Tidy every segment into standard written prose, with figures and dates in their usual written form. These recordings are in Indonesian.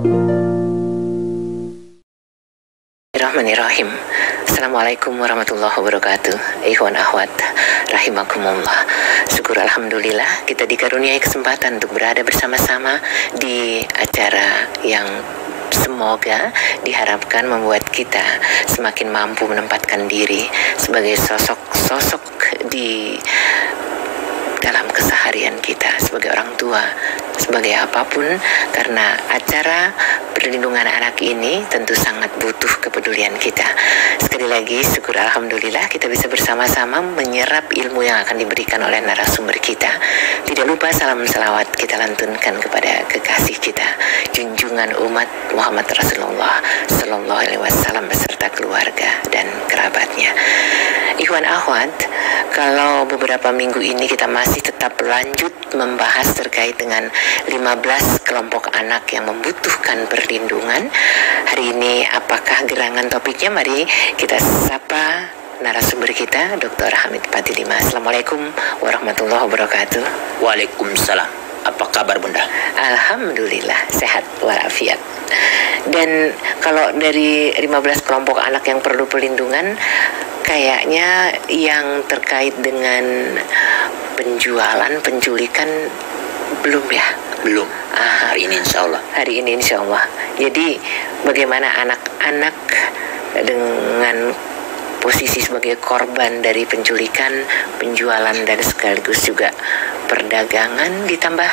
Bismillahirrahmanirrahim. Assalamualaikum warahmatullahi wabarakatuh. Ikhwan akhwat rahimakumullah. Syukur alhamdulillah kita dikaruniai kesempatan untuk berada bersama-sama di acara yang semoga diharapkan membuat kita semakin mampu menempatkan diri sebagai sosok-sosok di dalam keseharian kita sebagai orang tua, sebagai apapun, karena acara perlindungan anak ini tentu sangat butuh kepedulian kita. Sekali lagi syukur alhamdulillah kita bisa bersama-sama menyerap ilmu yang akan diberikan oleh narasumber kita. Tidak lupa salam salawat kita lantunkan kepada kekasih kita, junjungan umat Muhammad Rasulullah Sallallahu Alaihi Wasallam beserta keluarga dan kerabatnya. Ikhwan akhwat, kalau beberapa minggu ini kita masih tetap lanjut membahas terkait dengan 15 kelompok anak yang membutuhkan perlindungan. Hari ini apakah gerangan topiknya? Mari kita sapa narasumber kita, Dr. Hamid Fatilima. Assalamualaikum warahmatullahi wabarakatuh. Waalaikumsalam. Apa kabar Bunda? Alhamdulillah sehat walafiat. Dan kalau dari 15 kelompok anak yang perlu perlindungan, kayaknya yang terkait dengan penculikan belum ya? Belum. Hari ini insya Allah. Hari ini insya Allah. Jadi bagaimana anak-anak dengan posisi sebagai korban dari penculikan, penjualan, dan sekaligus juga perdagangan, ditambah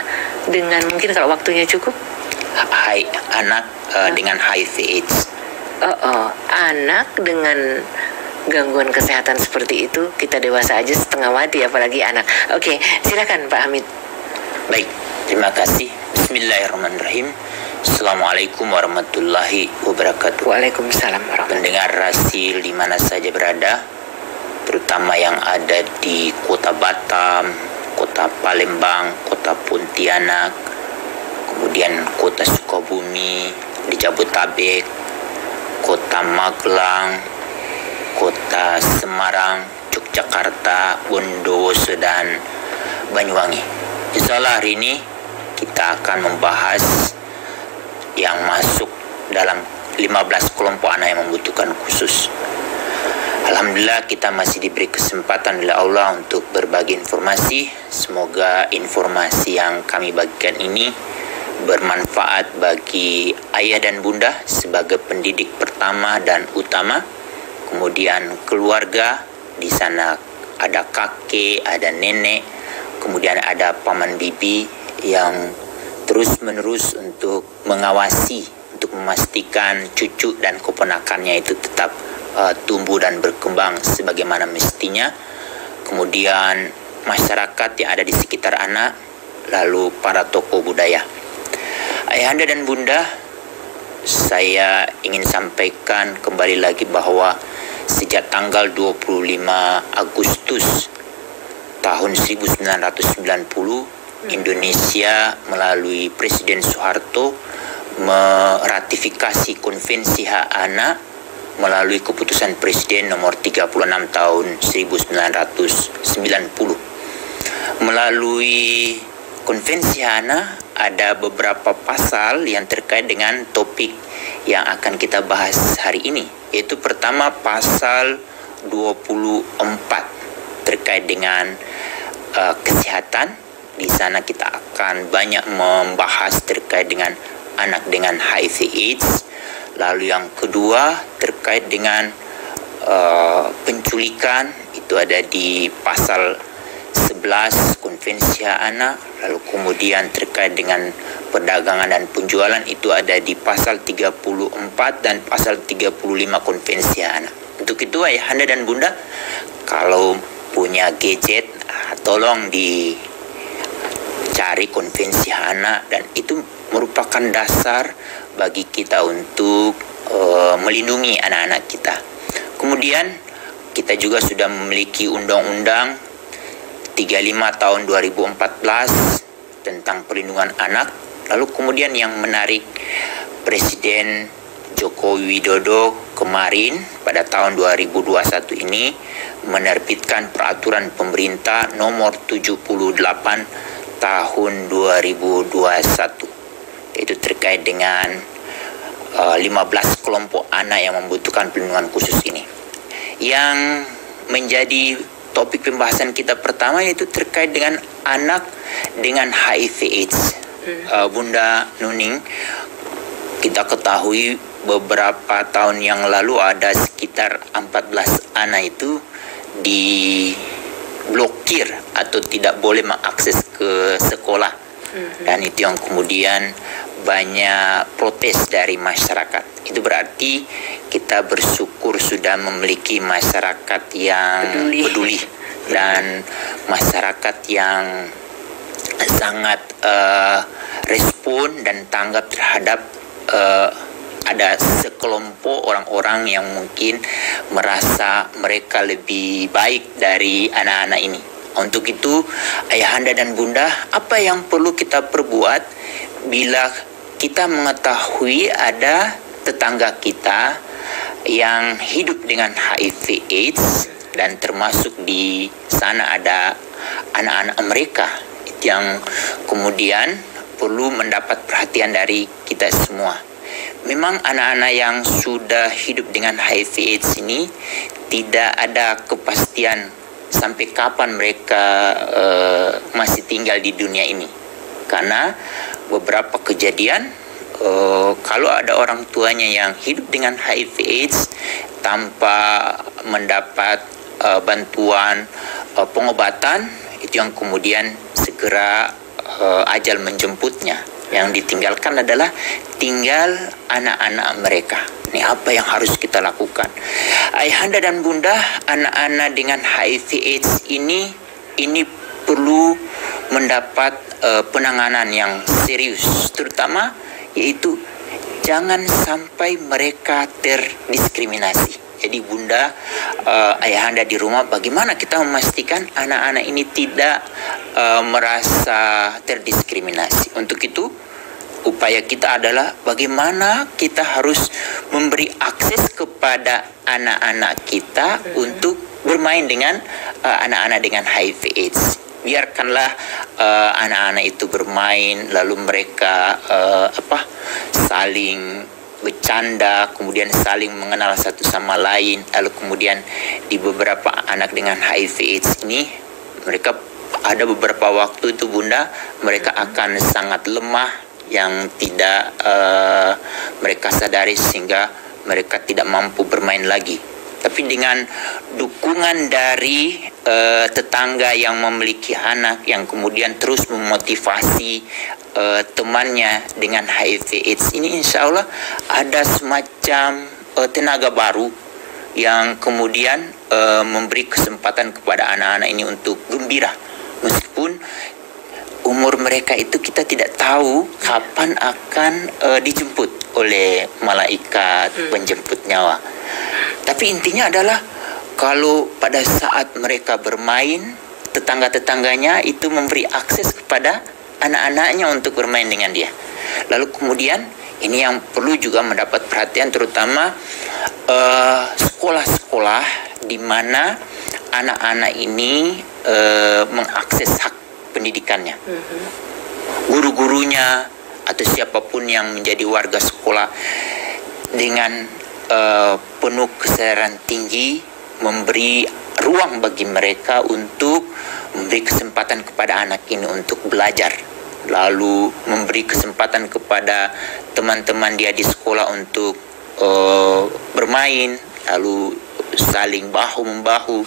dengan mungkin kalau waktunya cukup, anak dengan HIV/AIDS. Anak dengan gangguan kesehatan seperti itu, kita dewasa aja setengah mati, apalagi anak. Oke, silakan Pak Hamid. Baik, terima kasih. Bismillahirrahmanirrahim. Assalamualaikum warahmatullahi wabarakatuh. Waalaikumsalam warahmatullahi. Pendengar Rasil di mana saja berada, terutama yang ada di Kota Batam, Kota Palembang, Kota Pontianak, kemudian Kota Sukabumi, di Jabodetabek, Kota Magelang, Kota Semarang, Yogyakarta, Bondowoso, dan Banyuwangi. Insyaallah hari ini kita akan membahas yang masuk dalam 15 kelompok anak yang membutuhkan khusus. Alhamdulillah kita masih diberi kesempatan oleh Allah untuk berbagi informasi. Semoga informasi yang kami bagikan ini bermanfaat bagi ayah dan bunda sebagai pendidik pertama dan utama. Kemudian keluarga, di sana ada kakek, ada nenek, kemudian ada paman bibi yang terus-menerus untuk mengawasi, untuk memastikan cucu dan keponakannya itu tetap tumbuh dan berkembang sebagaimana mestinya. Kemudian masyarakat yang ada di sekitar anak, lalu para tokoh budaya. Ayahanda dan bunda, saya ingin sampaikan kembali lagi bahwa sejak tanggal 25 Agustus tahun 1990, Indonesia melalui Presiden Soeharto meratifikasi Konvensi Hak Anak melalui keputusan Presiden nomor 36 tahun 1990. Melalui Konvensi Hak Anak ada beberapa pasal yang terkait dengan topik yang akan kita bahas hari ini, yaitu pertama pasal 24 terkait dengan kesehatan. Di sana kita akan banyak membahas terkait dengan anak dengan HIV/AIDS. Lalu yang kedua terkait dengan penculikan, itu ada di pasal 11 Konvensi Hak Anak. Lalu kemudian terkait dengan perdagangan dan penjualan, itu ada di pasal 34 dan pasal 35 Konvensi Hak Anak. Untuk itu ayahanda dan bunda, kalau punya gadget, tolong dicari Konvensi Hak Anak, dan itu merupakan dasar bagi kita untuk melindungi anak-anak kita. Kemudian kita juga sudah memiliki Undang-Undang 35 tahun 2014 tentang perlindungan anak. Lalu kemudian yang menarik, Presiden Joko Widodo kemarin pada tahun 2021 ini menerbitkan peraturan pemerintah nomor 78 tahun 2021, yaitu terkait dengan 15 kelompok anak yang membutuhkan perlindungan khusus ini. Yang menjadi topik pembahasan kita pertama yaitu terkait dengan anak dengan HIV/AIDS. Bunda Nuning, kita ketahui beberapa tahun yang lalu ada sekitar 14 anak itu diblokir atau tidak boleh mengakses ke sekolah. Dan itu yang kemudian banyak protes dari masyarakat. Itu berarti kita bersyukur sudah memiliki masyarakat yang peduli dan masyarakat yang sangat respon dan tanggap terhadap ada sekelompok orang-orang yang mungkin merasa mereka lebih baik dari anak-anak ini. Untuk itu, ayahanda dan bunda, apa yang perlu kita perbuat bila kita mengetahui ada tetangga kita yang hidup dengan HIV/AIDS dan termasuk di sana ada anak-anak mereka yang kemudian perlu mendapat perhatian dari kita semua. Memang anak-anak yang sudah hidup dengan HIV/AIDS ini tidak ada kepastian sampai kapan mereka masih tinggal di dunia ini. Karena beberapa kejadian kalau ada orang tuanya yang hidup dengan HIV/AIDS tanpa mendapat bantuan pengobatan, itu yang kemudian segera ajal menjemputnya. Yang ditinggalkan adalah tinggal anak-anak mereka. Ini apa yang harus kita lakukan? Ayahanda dan bunda, anak-anak dengan HIV/AIDS ini perlu mendapat penanganan yang serius, terutama yaitu jangan sampai mereka terdiskriminasi. Jadi bunda, ayahanda di rumah, bagaimana kita memastikan anak-anak ini tidak merasa terdiskriminasi? Untuk itu, upaya kita adalah bagaimana kita harus memberi akses kepada anak-anak kita untuk bermain dengan anak-anak dengan HIV/AIDS. Biarkanlah anak-anak itu bermain, lalu mereka saling bercanda, kemudian saling mengenal satu sama lain. Lalu kemudian di beberapa anak dengan HIV/AIDS ini, mereka ada beberapa waktu itu bunda, mereka akan sangat lemah yang tidak mereka sadari sehingga mereka tidak mampu bermain lagi. Tapi dengan dukungan dari tetangga yang memiliki anak yang kemudian terus memotivasi temannya dengan HIV/AIDS ini, insya Allah ada semacam tenaga baru yang kemudian memberi kesempatan kepada anak-anak ini untuk gembira. Meskipun umur mereka itu kita tidak tahu kapan akan dijemput oleh malaikat penjemput nyawa. Tapi intinya adalah kalau pada saat mereka bermain, tetangga-tetangganya itu memberi akses kepada anak-anaknya untuk bermain dengan dia. Lalu kemudian ini yang perlu juga mendapat perhatian, terutama sekolah-sekolah di mana anak-anak ini mengakses hak pendidikannya. Guru-gurunya atau siapapun yang menjadi warga sekolah dengan penuh kesadaran tinggi memberi ruang bagi mereka untuk memberi kesempatan kepada anak ini untuk belajar, lalu memberi kesempatan kepada teman-teman dia di sekolah untuk bermain, lalu saling bahu-membahu.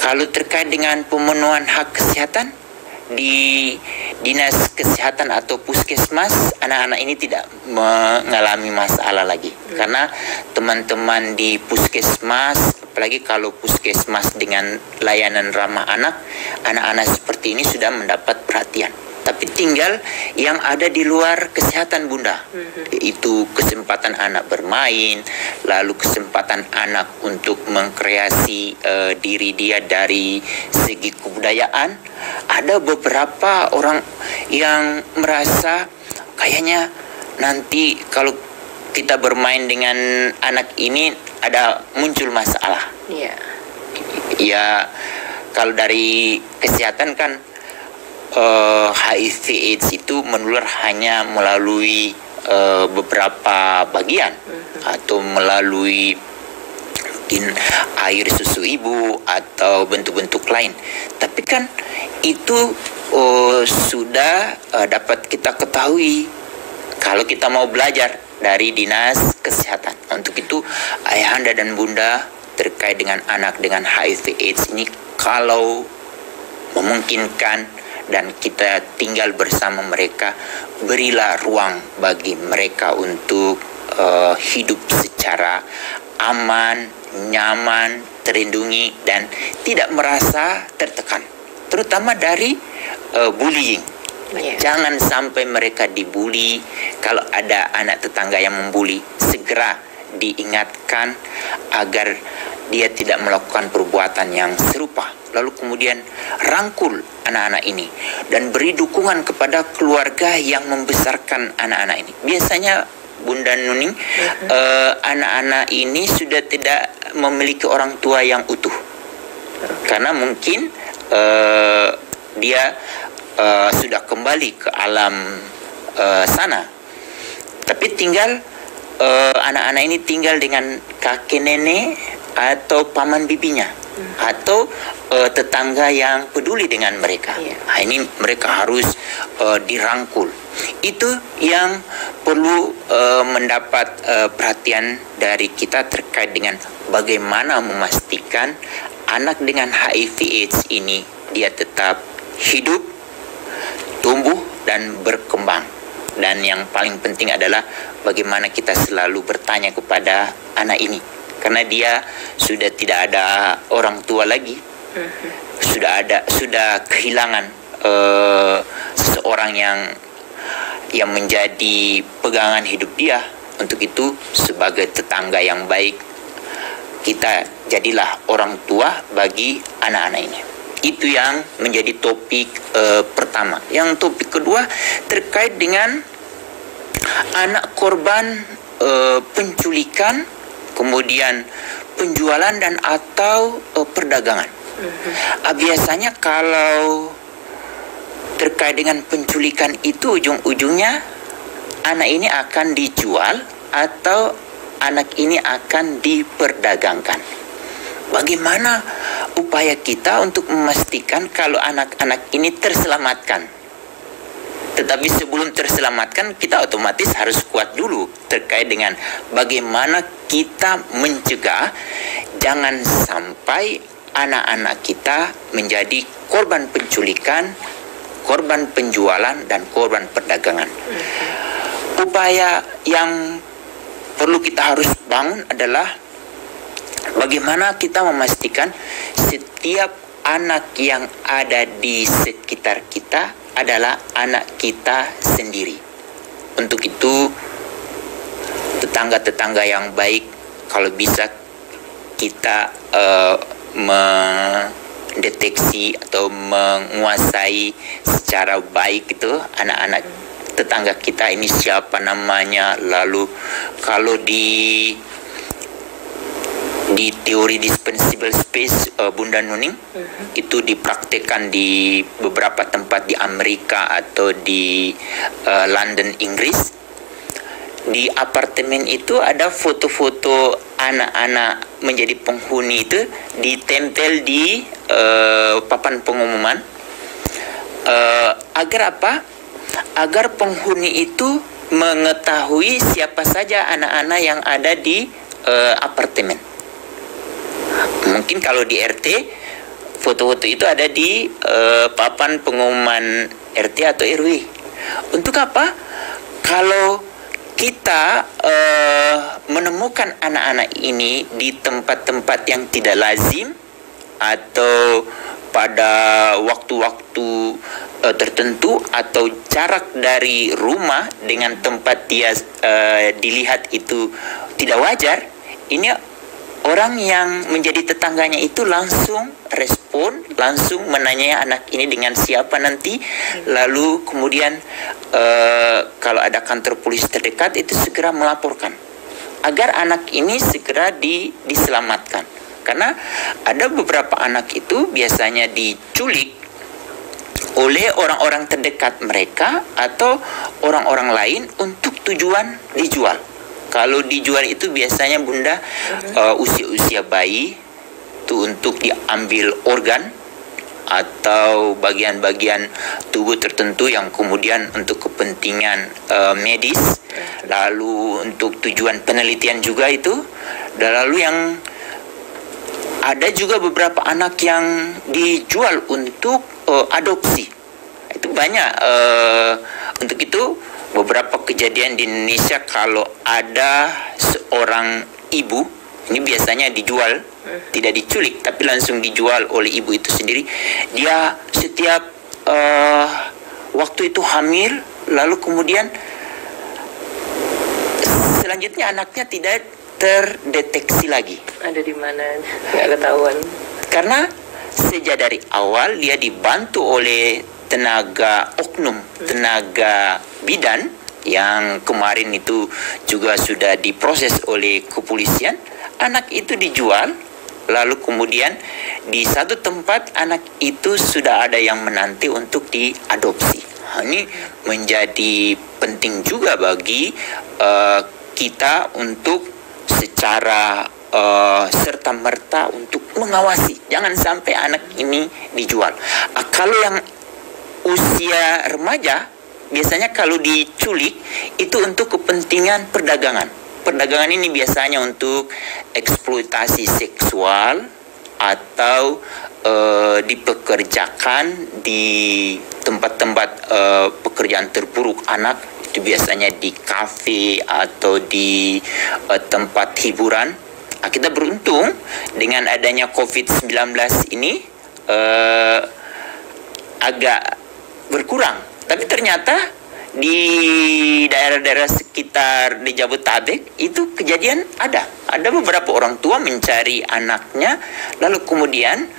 Kalau terkait dengan pemenuhan hak kesehatan di dinas kesehatan atau puskesmas, anak-anak ini tidak mengalami masalah lagi. Karena teman-teman di puskesmas, apalagi kalau puskesmas dengan layanan ramah anak, anak-anak seperti ini sudah mendapat perhatian. Tapi tinggal yang ada di luar kesehatan bunda, yaitu kesempatan anak bermain, lalu kesempatan anak untuk mengkreasi diri dia dari segi kebudayaan. Ada beberapa orang yang merasa kayaknya nanti kalau kita bermain dengan anak ini ada muncul masalah. Ya, kalau dari kesehatan kan HIV/AIDS itu menular hanya melalui beberapa bagian atau melalui mungkin air susu ibu atau bentuk-bentuk lain. Tapi kan itu sudah dapat kita ketahui kalau kita mau belajar dari Dinas Kesehatan. Untuk itu ayahanda dan bunda terkait dengan anak dengan HIV AIDS ini, kalau memungkinkan dan kita tinggal bersama mereka, berilah ruang bagi mereka untuk hidup secara aman, nyaman, terlindungi dan tidak merasa tertekan, terutama dari bullying. Jangan sampai mereka dibully. Kalau ada anak tetangga yang membuli, segera diingatkan agar dia tidak melakukan perbuatan yang serupa. Lalu kemudian rangkul anak-anak ini dan beri dukungan kepada keluarga yang membesarkan anak-anak ini. Biasanya Bunda Nuning, anak-anak ini sudah tidak memiliki orang tua yang utuh, karena mungkin dia sudah kembali ke alam sana. Tapi tinggal anak-anak ini tinggal dengan kakek nenek atau paman bibinya atau tetangga yang peduli dengan mereka. Nah, ini mereka harus dirangkul. Itu yang perlu mendapat perhatian dari kita terkait dengan bagaimana memastikan anak dengan HIV/AIDS ini dia tetap hidup, tumbuh dan berkembang. Dan yang paling penting adalah bagaimana kita selalu bertanya kepada anak ini, karena dia sudah tidak ada orang tua lagi, sudah kehilangan seseorang yang menjadi pegangan hidup dia. Untuk itu sebagai tetangga yang baik, kita jadilah orang tua bagi anak-anak ini. Itu yang menjadi topik pertama. Yang topik kedua terkait dengan anak korban penculikan, kemudian penjualan dan atau perdagangan. Biasanya kalau terkait dengan penculikan itu ujung-ujungnya anak ini akan dijual atau anak ini akan diperdagangkan. Bagaimana upaya kita untuk memastikan kalau anak-anak ini terselamatkan? Tetapi sebelum terselamatkan, kita otomatis harus kuat dulu terkait dengan bagaimana kita mencegah jangan sampai anak-anak kita menjadi korban penculikan, korban penjualan, dan korban perdagangan. Upaya yang perlu kita harus bangun adalah bagaimana kita memastikan setiap anak yang ada di sekitar kita adalah anak kita sendiri. Untuk itu, tetangga-tetangga yang baik, kalau bisa kita mendeteksi atau menguasai secara baik itu anak-anak tetangga kita ini siapa namanya. Lalu kalau di teori dispensable space, Bunda Nuning, itu dipraktekkan di beberapa tempat di Amerika atau di London, Inggris. Di apartemen itu ada foto-foto anak-anak menjadi penghuni itu ditempel di papan pengumuman. Agar apa? Agar penghuni itu mengetahui siapa saja anak-anak yang ada di apartemen. Mungkin kalau di RT, foto-foto itu ada di papan pengumuman RT atau RW. Untuk apa? Kalau kita menemukan anak-anak ini di tempat-tempat yang tidak lazim atau pada waktu-waktu tertentu atau jarak dari rumah dengan tempat dia dilihat itu tidak wajar, ini orang yang menjadi tetangganya itu langsung respon, langsung menanyai anak ini dengan siapa nanti. Lalu kemudian kalau ada kantor polisi terdekat itu segera melaporkan agar anak ini segera diselamatkan. Karena ada beberapa anak itu biasanya diculik oleh orang-orang terdekat mereka atau orang-orang lain untuk tujuan dijual. Kalau dijual itu biasanya Bunda usia-usia bayi itu untuk diambil organ atau bagian-bagian tubuh tertentu yang kemudian untuk kepentingan medis, lalu untuk tujuan penelitian juga itu, dan lalu yang ada juga beberapa anak yang dijual untuk adopsi. Itu banyak. Untuk itu beberapa kejadian di Indonesia, kalau ada seorang ibu, ini biasanya dijual, tidak diculik, tapi langsung dijual oleh ibu itu sendiri. Dia setiap waktu itu hamil, lalu kemudian selanjutnya anaknya tidak terdeteksi lagi. Ada di mana? Nggak ketahuan. Karena sejak dari awal dia dibantu oleh tenaga oknum, tenaga bidan yang kemarin itu juga sudah diproses oleh kepolisian. Anak itu dijual, lalu kemudian di satu tempat anak itu sudah ada yang menanti untuk diadopsi. Ini menjadi penting juga bagi kita untuk secara serta-merta untuk mengawasi. Jangan sampai anak ini dijual. Kalau yang usia remaja, biasanya kalau diculik itu untuk kepentingan perdagangan. Perdagangan ini biasanya untuk eksploitasi seksual atau dipekerjakan di tempat-tempat pekerjaan terburuk anak. Itu biasanya di kafe atau di tempat hiburan. Kita beruntung dengan adanya COVID-19 ini agak berkurang, tapi ternyata di daerah-daerah sekitar di Jabodetabek itu kejadian ada beberapa orang tua mencari anaknya, lalu kemudian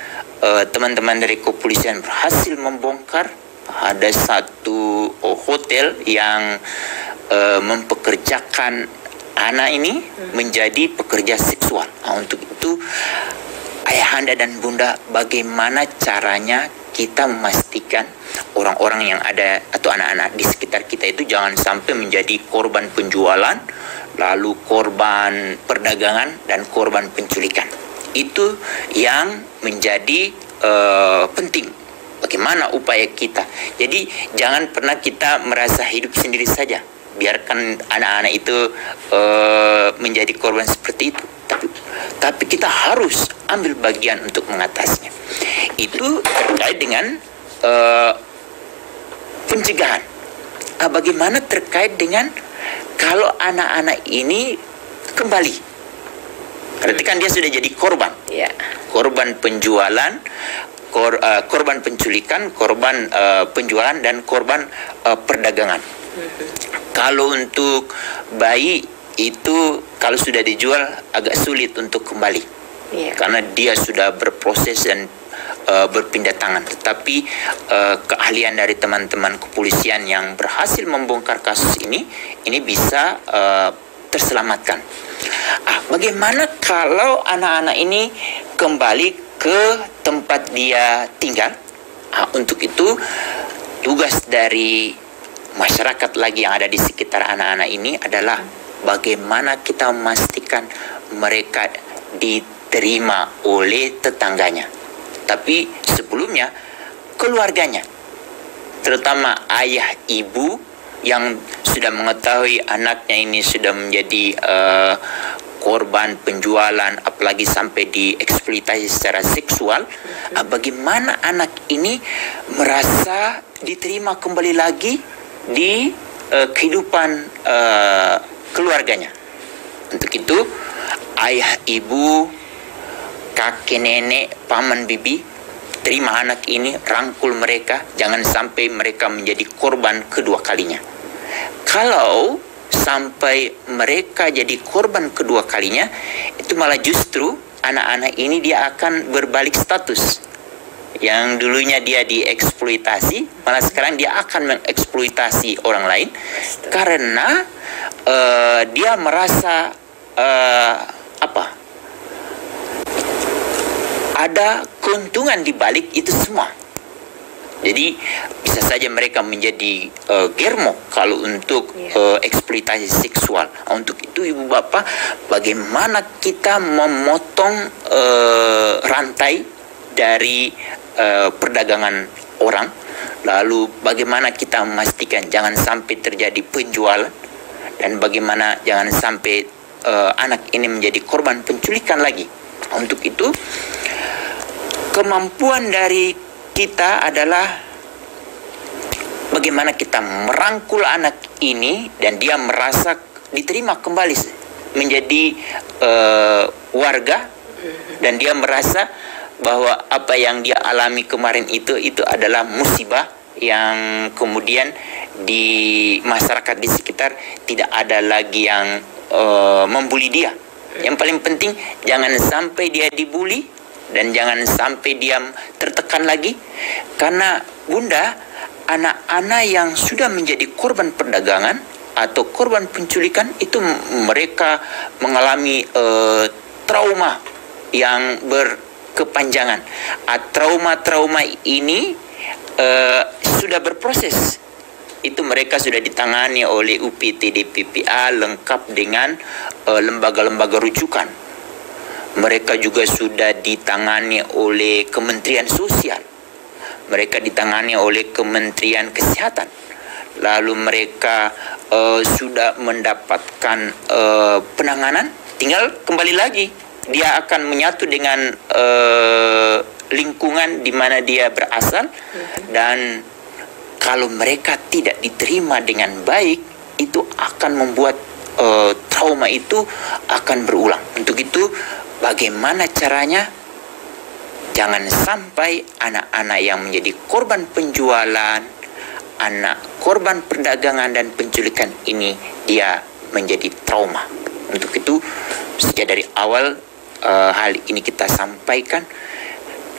teman-teman dari kepolisian berhasil membongkar. Ada satu hotel yang mempekerjakan anak ini menjadi pekerja seksual. Untuk itu ayahanda dan bunda, bagaimana caranya kita memastikan orang-orang yang ada atau anak-anak di sekitar kita itu jangan sampai menjadi korban penjualan, lalu korban perdagangan, dan korban penculikan. Itu yang menjadi penting. Bagaimana upaya kita? Jadi jangan pernah kita merasa hidup sendiri saja. Biarkan anak-anak itu menjadi korban seperti itu. Tapi kita harus ambil bagian untuk mengatasinya. Itu terkait dengan pencegahan. Bagaimana terkait dengan kalau anak-anak ini kembali? Berarti kan dia sudah jadi korban. Ya. Korban penjualan, korban penculikan, korban penjualan, dan korban perdagangan. Kalau untuk bayi itu kalau sudah dijual agak sulit untuk kembali. Karena dia sudah berproses dan berpindah tangan. Tetapi keahlian dari teman-teman kepolisian yang berhasil membongkar kasus ini bisa terselamatkan. Bagaimana kalau anak-anak ini kembali ke tempat dia tinggal? Untuk itu tugas dari masyarakat lagi yang ada di sekitar anak-anak ini adalah bagaimana kita memastikan mereka diterima oleh tetangganya. Tapi sebelumnya keluarganya, terutama ayah ibu yang sudah mengetahui anaknya ini sudah menjadi korban penjualan, apalagi sampai dieksploitasi secara seksual. Bagaimana anak ini merasa diterima kembali lagi di kehidupan keluarganya. Untuk itu ayah ibu, kakek nenek, paman bibi, terima anak ini, rangkul mereka, jangan sampai mereka menjadi korban kedua kalinya. Kalau sampai mereka jadi korban kedua kalinya, itu malah justru anak-anak ini dia akan berbalik status. Yang dulunya dia dieksploitasi, malah sekarang dia akan mengeksploitasi orang lain karena dia merasa ada keuntungan di balik itu semua. Jadi bisa saja mereka menjadi germo kalau untuk eksploitasi seksual. Untuk itu ibu bapak, bagaimana kita memotong rantai dari perdagangan orang, lalu bagaimana kita memastikan jangan sampai terjadi penjualan, dan bagaimana jangan sampai anak ini menjadi korban penculikan lagi. Untuk itu kemampuan dari kita adalah bagaimana kita merangkul anak ini dan dia merasa diterima kembali menjadi warga, dan dia merasa bahwa apa yang dia alami kemarin itu adalah musibah yang kemudian di masyarakat di sekitar tidak ada lagi yang membuli dia. Yang paling penting jangan sampai dia dibuli dan jangan sampai dia tertekan lagi, karena bunda, anak-anak yang sudah menjadi korban perdagangan atau korban penculikan itu mereka mengalami trauma yang berkepanjangan. Trauma-trauma ini sudah berproses. Itu mereka sudah ditangani oleh UPTD PPA lengkap dengan lembaga-lembaga rujukan. Mereka juga sudah ditangani oleh Kementerian Sosial. Mereka ditangani oleh Kementerian Kesehatan. Lalu mereka sudah mendapatkan penanganan. Tinggal kembali lagi, dia akan menyatu dengan lingkungan di mana dia berasal. Dan kalau mereka tidak diterima dengan baik, itu akan membuat trauma itu akan berulang. Untuk itu, bagaimana caranya? Jangan sampai anak-anak yang menjadi korban penjualan, anak korban perdagangan dan penculikan ini dia menjadi trauma. Untuk itu, sejak dari awal hal ini kita sampaikan,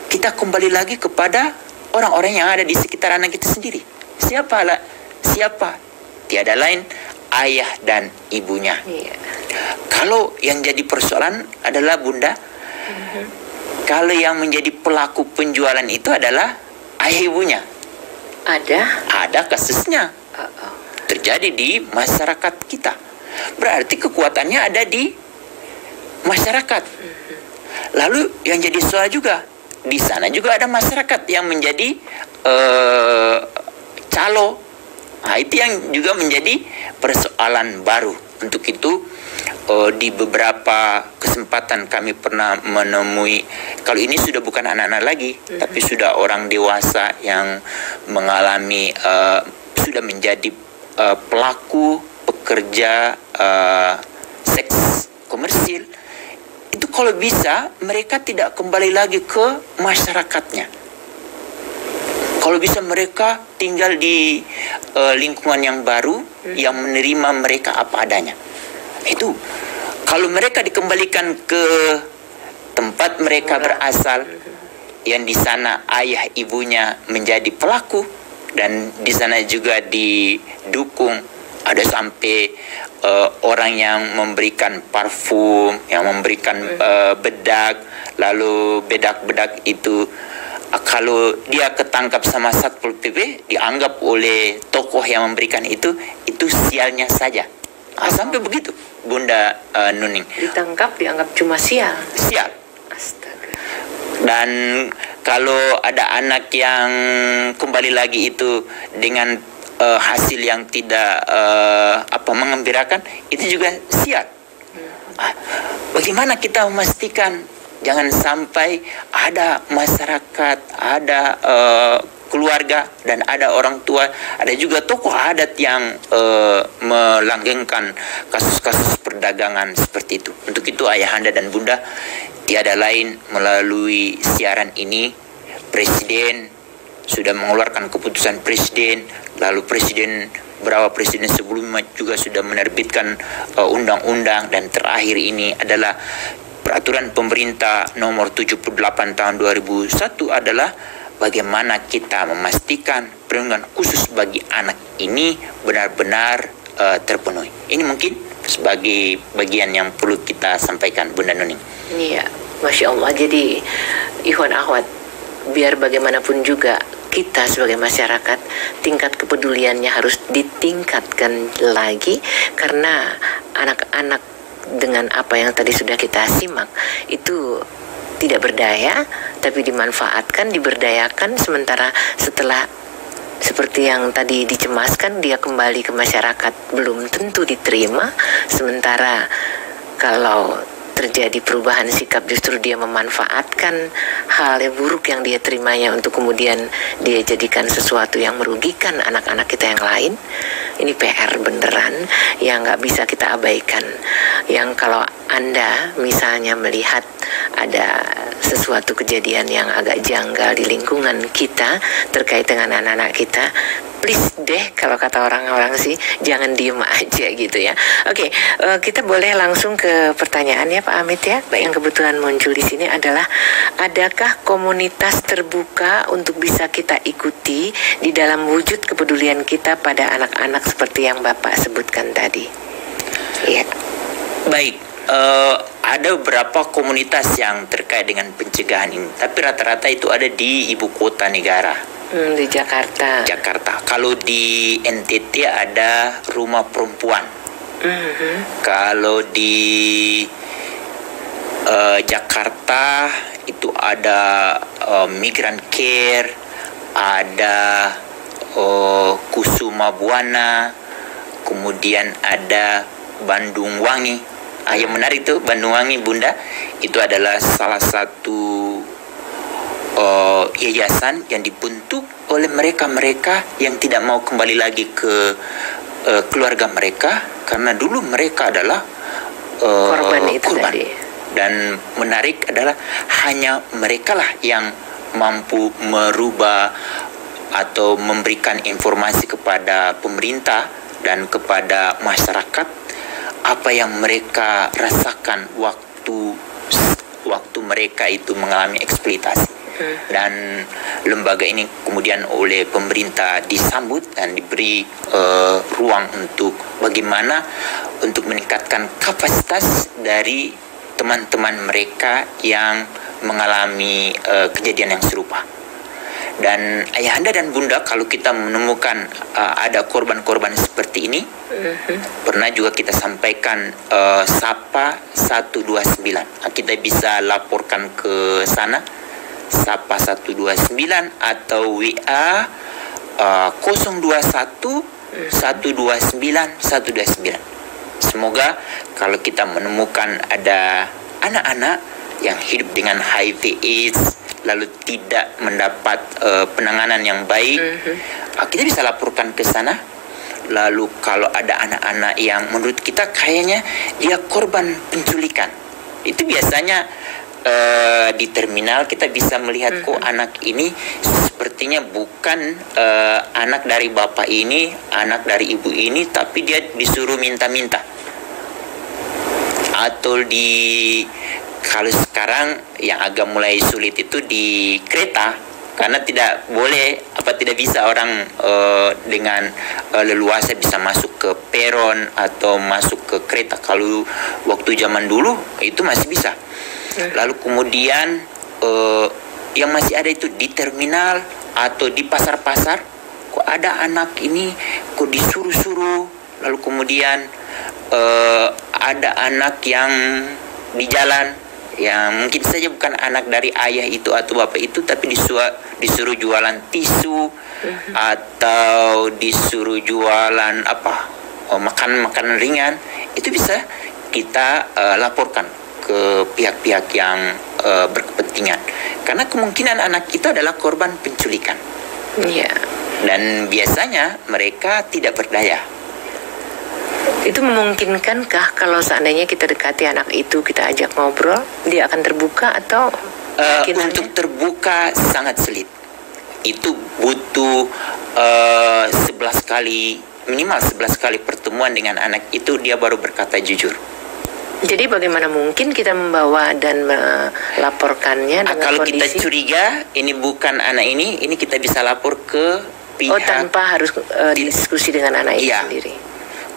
kita kembali lagi kepada orang-orang yang ada di sekitar anak kita sendiri. Siapa? Tiada lain, ayah dan ibunya. Kalau yang jadi persoalan adalah bunda, kalau yang menjadi pelaku penjualan itu adalah ayah ibunya. Ada kasusnya terjadi di masyarakat kita. Berarti kekuatannya ada di masyarakat. Lalu yang jadi soal juga, di sana juga ada masyarakat yang menjadi calo. Nah, itu yang juga menjadi persoalan baru. Untuk itu di beberapa kesempatan kami pernah menemui, kalau ini sudah bukan anak-anak lagi, tapi sudah orang dewasa yang mengalami sudah menjadi pelaku pekerja seks komersil. Itu kalau bisa mereka tidak kembali lagi ke masyarakatnya. Kalau bisa mereka tinggal di lingkungan yang baru yang menerima mereka apa adanya. Itu kalau mereka dikembalikan ke tempat mereka berasal, yang di sana ayah ibunya menjadi pelaku, dan di sana juga didukung, ada sampai orang yang memberikan parfum, yang memberikan bedak, lalu bedak-bedak itu kalau dia ketangkap sama Satpol PP, dianggap oleh tokoh yang memberikan itu sialnya saja. Sampai begitu, Bunda Nuning. Ditangkap dianggap cuma sial. Sial. Astaga. Dan kalau ada anak yang kembali lagi itu dengan hasil yang tidak mengembirakan, itu juga sial. Bagaimana kita memastikan jangan sampai ada masyarakat, ada keluarga, dan ada orang tua, ada juga tokoh adat yang melanggengkan kasus-kasus perdagangan seperti itu. Untuk itu ayahanda dan bunda, tiada lain melalui siaran ini, Presiden sudah mengeluarkan keputusan Presiden, lalu beberapa presiden sebelumnya juga sudah menerbitkan undang-undang, dan terakhir ini adalah Peraturan Pemerintah Nomor 78 Tahun 2001 adalah bagaimana kita memastikan perlindungan khusus bagi anak ini benar-benar terpenuhi. Ini mungkin sebagai bagian yang perlu kita sampaikan, Bunda Nuning. Iya, Masya Allah. Jadi, ikhwan akhwat, biar bagaimanapun juga kita sebagai masyarakat tingkat kepeduliannya harus ditingkatkan lagi, karena anak-anak dengan apa yang tadi sudah kita simak itu tidak berdaya tapi dimanfaatkan, diberdayakan, sementara setelah seperti yang tadi dicemaskan dia kembali ke masyarakat belum tentu diterima, sementara kalau terjadi perubahan sikap justru dia memanfaatkan hal yang buruk yang dia terimanya untuk kemudian dia jadikan sesuatu yang merugikan anak-anak kita yang lain. Ini PR beneran yang nggak bisa kita abaikan. Yang kalau Anda misalnya melihat ada sesuatu kejadian yang agak janggal di lingkungan kita terkait dengan anak-anak kita, please deh, kalau kata orang-orang sih, jangan diem aja gitu ya. Oke, kita boleh langsung ke pertanyaan ya Pak Amit ya. Yang kebetulan muncul di sini adalah, adakah komunitas terbuka untuk bisa kita ikuti di dalam wujud kepedulian kita pada anak-anak seperti yang Bapak sebutkan tadi? Iya. Baik, ada beberapa komunitas yang terkait dengan pencegahan ini, tapi rata-rata itu ada di ibu kota negara. Di Jakarta. Jakarta. Kalau di NTT ada rumah perempuan. Kalau di Jakarta itu ada Migrant Care, ada Kusuma Buana, kemudian ada Bandung Wangi. Yang menarik itu Bandung Wangi, Bunda, itu adalah salah satu yayasan yang dibentuk oleh mereka-mereka yang tidak mau kembali lagi ke keluarga mereka, karena dulu mereka adalah korban itu korban. tadi. Dan menarik adalah hanya mereka lah yang mampu merubah atau memberikan informasi kepada pemerintah dan kepada masyarakat apa yang mereka rasakan waktu mereka itu mengalami eksploitasi. Dan lembaga ini kemudian oleh pemerintah disambut dan diberi ruang untuk bagaimana untuk meningkatkan kapasitas dari teman-teman mereka yang mengalami kejadian yang serupa. Dan ayahanda dan bunda, kalau kita menemukan ada korban-korban seperti ini, pernah juga kita sampaikan SAPA 129. Kita bisa laporkan ke sana, SAPA 129 atau WA 021 129 129. Semoga kalau kita menemukan ada anak-anak yang hidup dengan HIV AIDS lalu tidak mendapat penanganan yang baik, kita bisa laporkan ke sana. Lalu kalau ada anak-anak yang menurut kita kayaknya dia korban penculikan, itu biasanya di terminal kita bisa melihat kok anak ini sepertinya bukan anak dari bapak ini, anak dari ibu ini, tapi dia disuruh minta-minta. Atau kalau sekarang yang agak mulai sulit itu di kereta, karena tidak bisa orang dengan leluasa bisa masuk ke peron atau masuk ke kereta. Kalau waktu zaman dulu itu masih bisa. Lalu kemudian yang masih ada itu di terminal atau di pasar-pasar, kok ada anak ini kok disuruh-suruh. Lalu kemudian ada anak yang di jalan yang mungkin saja bukan anak dari ayah itu atau bapak itu, tapi disuruh jualan tisu atau disuruh jualan makanan ringan. Itu bisa kita laporkan ke pihak-pihak yang berkepentingan, karena kemungkinan anak itu adalah korban penculikan. Dan biasanya mereka tidak berdaya. Itu memungkinkankah kalau seandainya kita dekati anak itu, kita ajak ngobrol, dia akan terbuka atau untuk terbuka sangat sulit. Itu butuh 11 kali, minimal 11 kali pertemuan dengan anak itu dia baru berkata jujur. Jadi bagaimana mungkin kita membawa dan melaporkannya dengan kalau kondisi? Kita curiga ini bukan anak ini kita bisa lapor ke pihak. Tanpa harus diskusi dengan anak itu sendiri.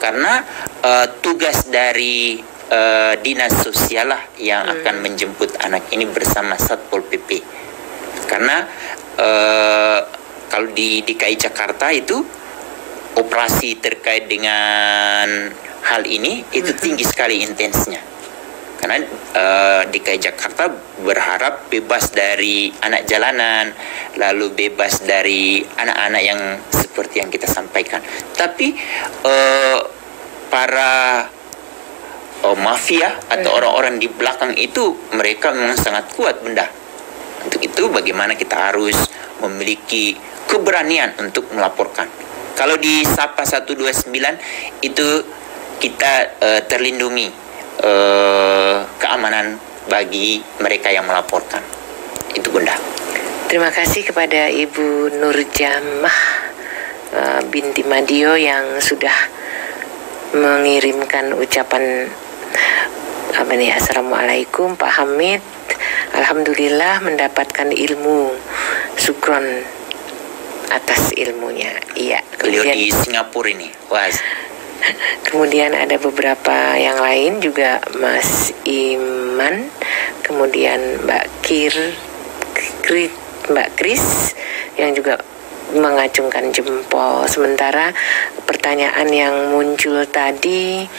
Karena tugas dari dinas sosial lah yang akan menjemput anak ini bersama Satpol PP. Karena kalau di DKI Jakarta itu operasi terkait dengan hal ini itu tinggi sekali intensnya. Karena DKI Jakarta berharap bebas dari anak jalanan, lalu bebas dari anak-anak yang seperti yang kita sampaikan. Tapi para mafia atau orang-orang di belakang itu, mereka memang sangat kuat, Bunda. Untuk itu bagaimana kita harus memiliki keberanian untuk melaporkan. Kalau di Sapa 129 itu kita terlindungi keamanan bagi mereka yang melaporkan. Itu, Bunda. Terima kasih kepada Ibu Nurjamah binti Madio yang sudah mengirimkan ucapan Assalamualaikum Pak Hamid. Alhamdulillah mendapatkan ilmu. Syukron atas ilmunya. Iya. Beliau di Singapura ini. Wah. Kemudian ada beberapa yang lain juga, Mas Iman, kemudian Mbak Kris yang juga mengacungkan jempol. Sementara pertanyaan yang muncul tadi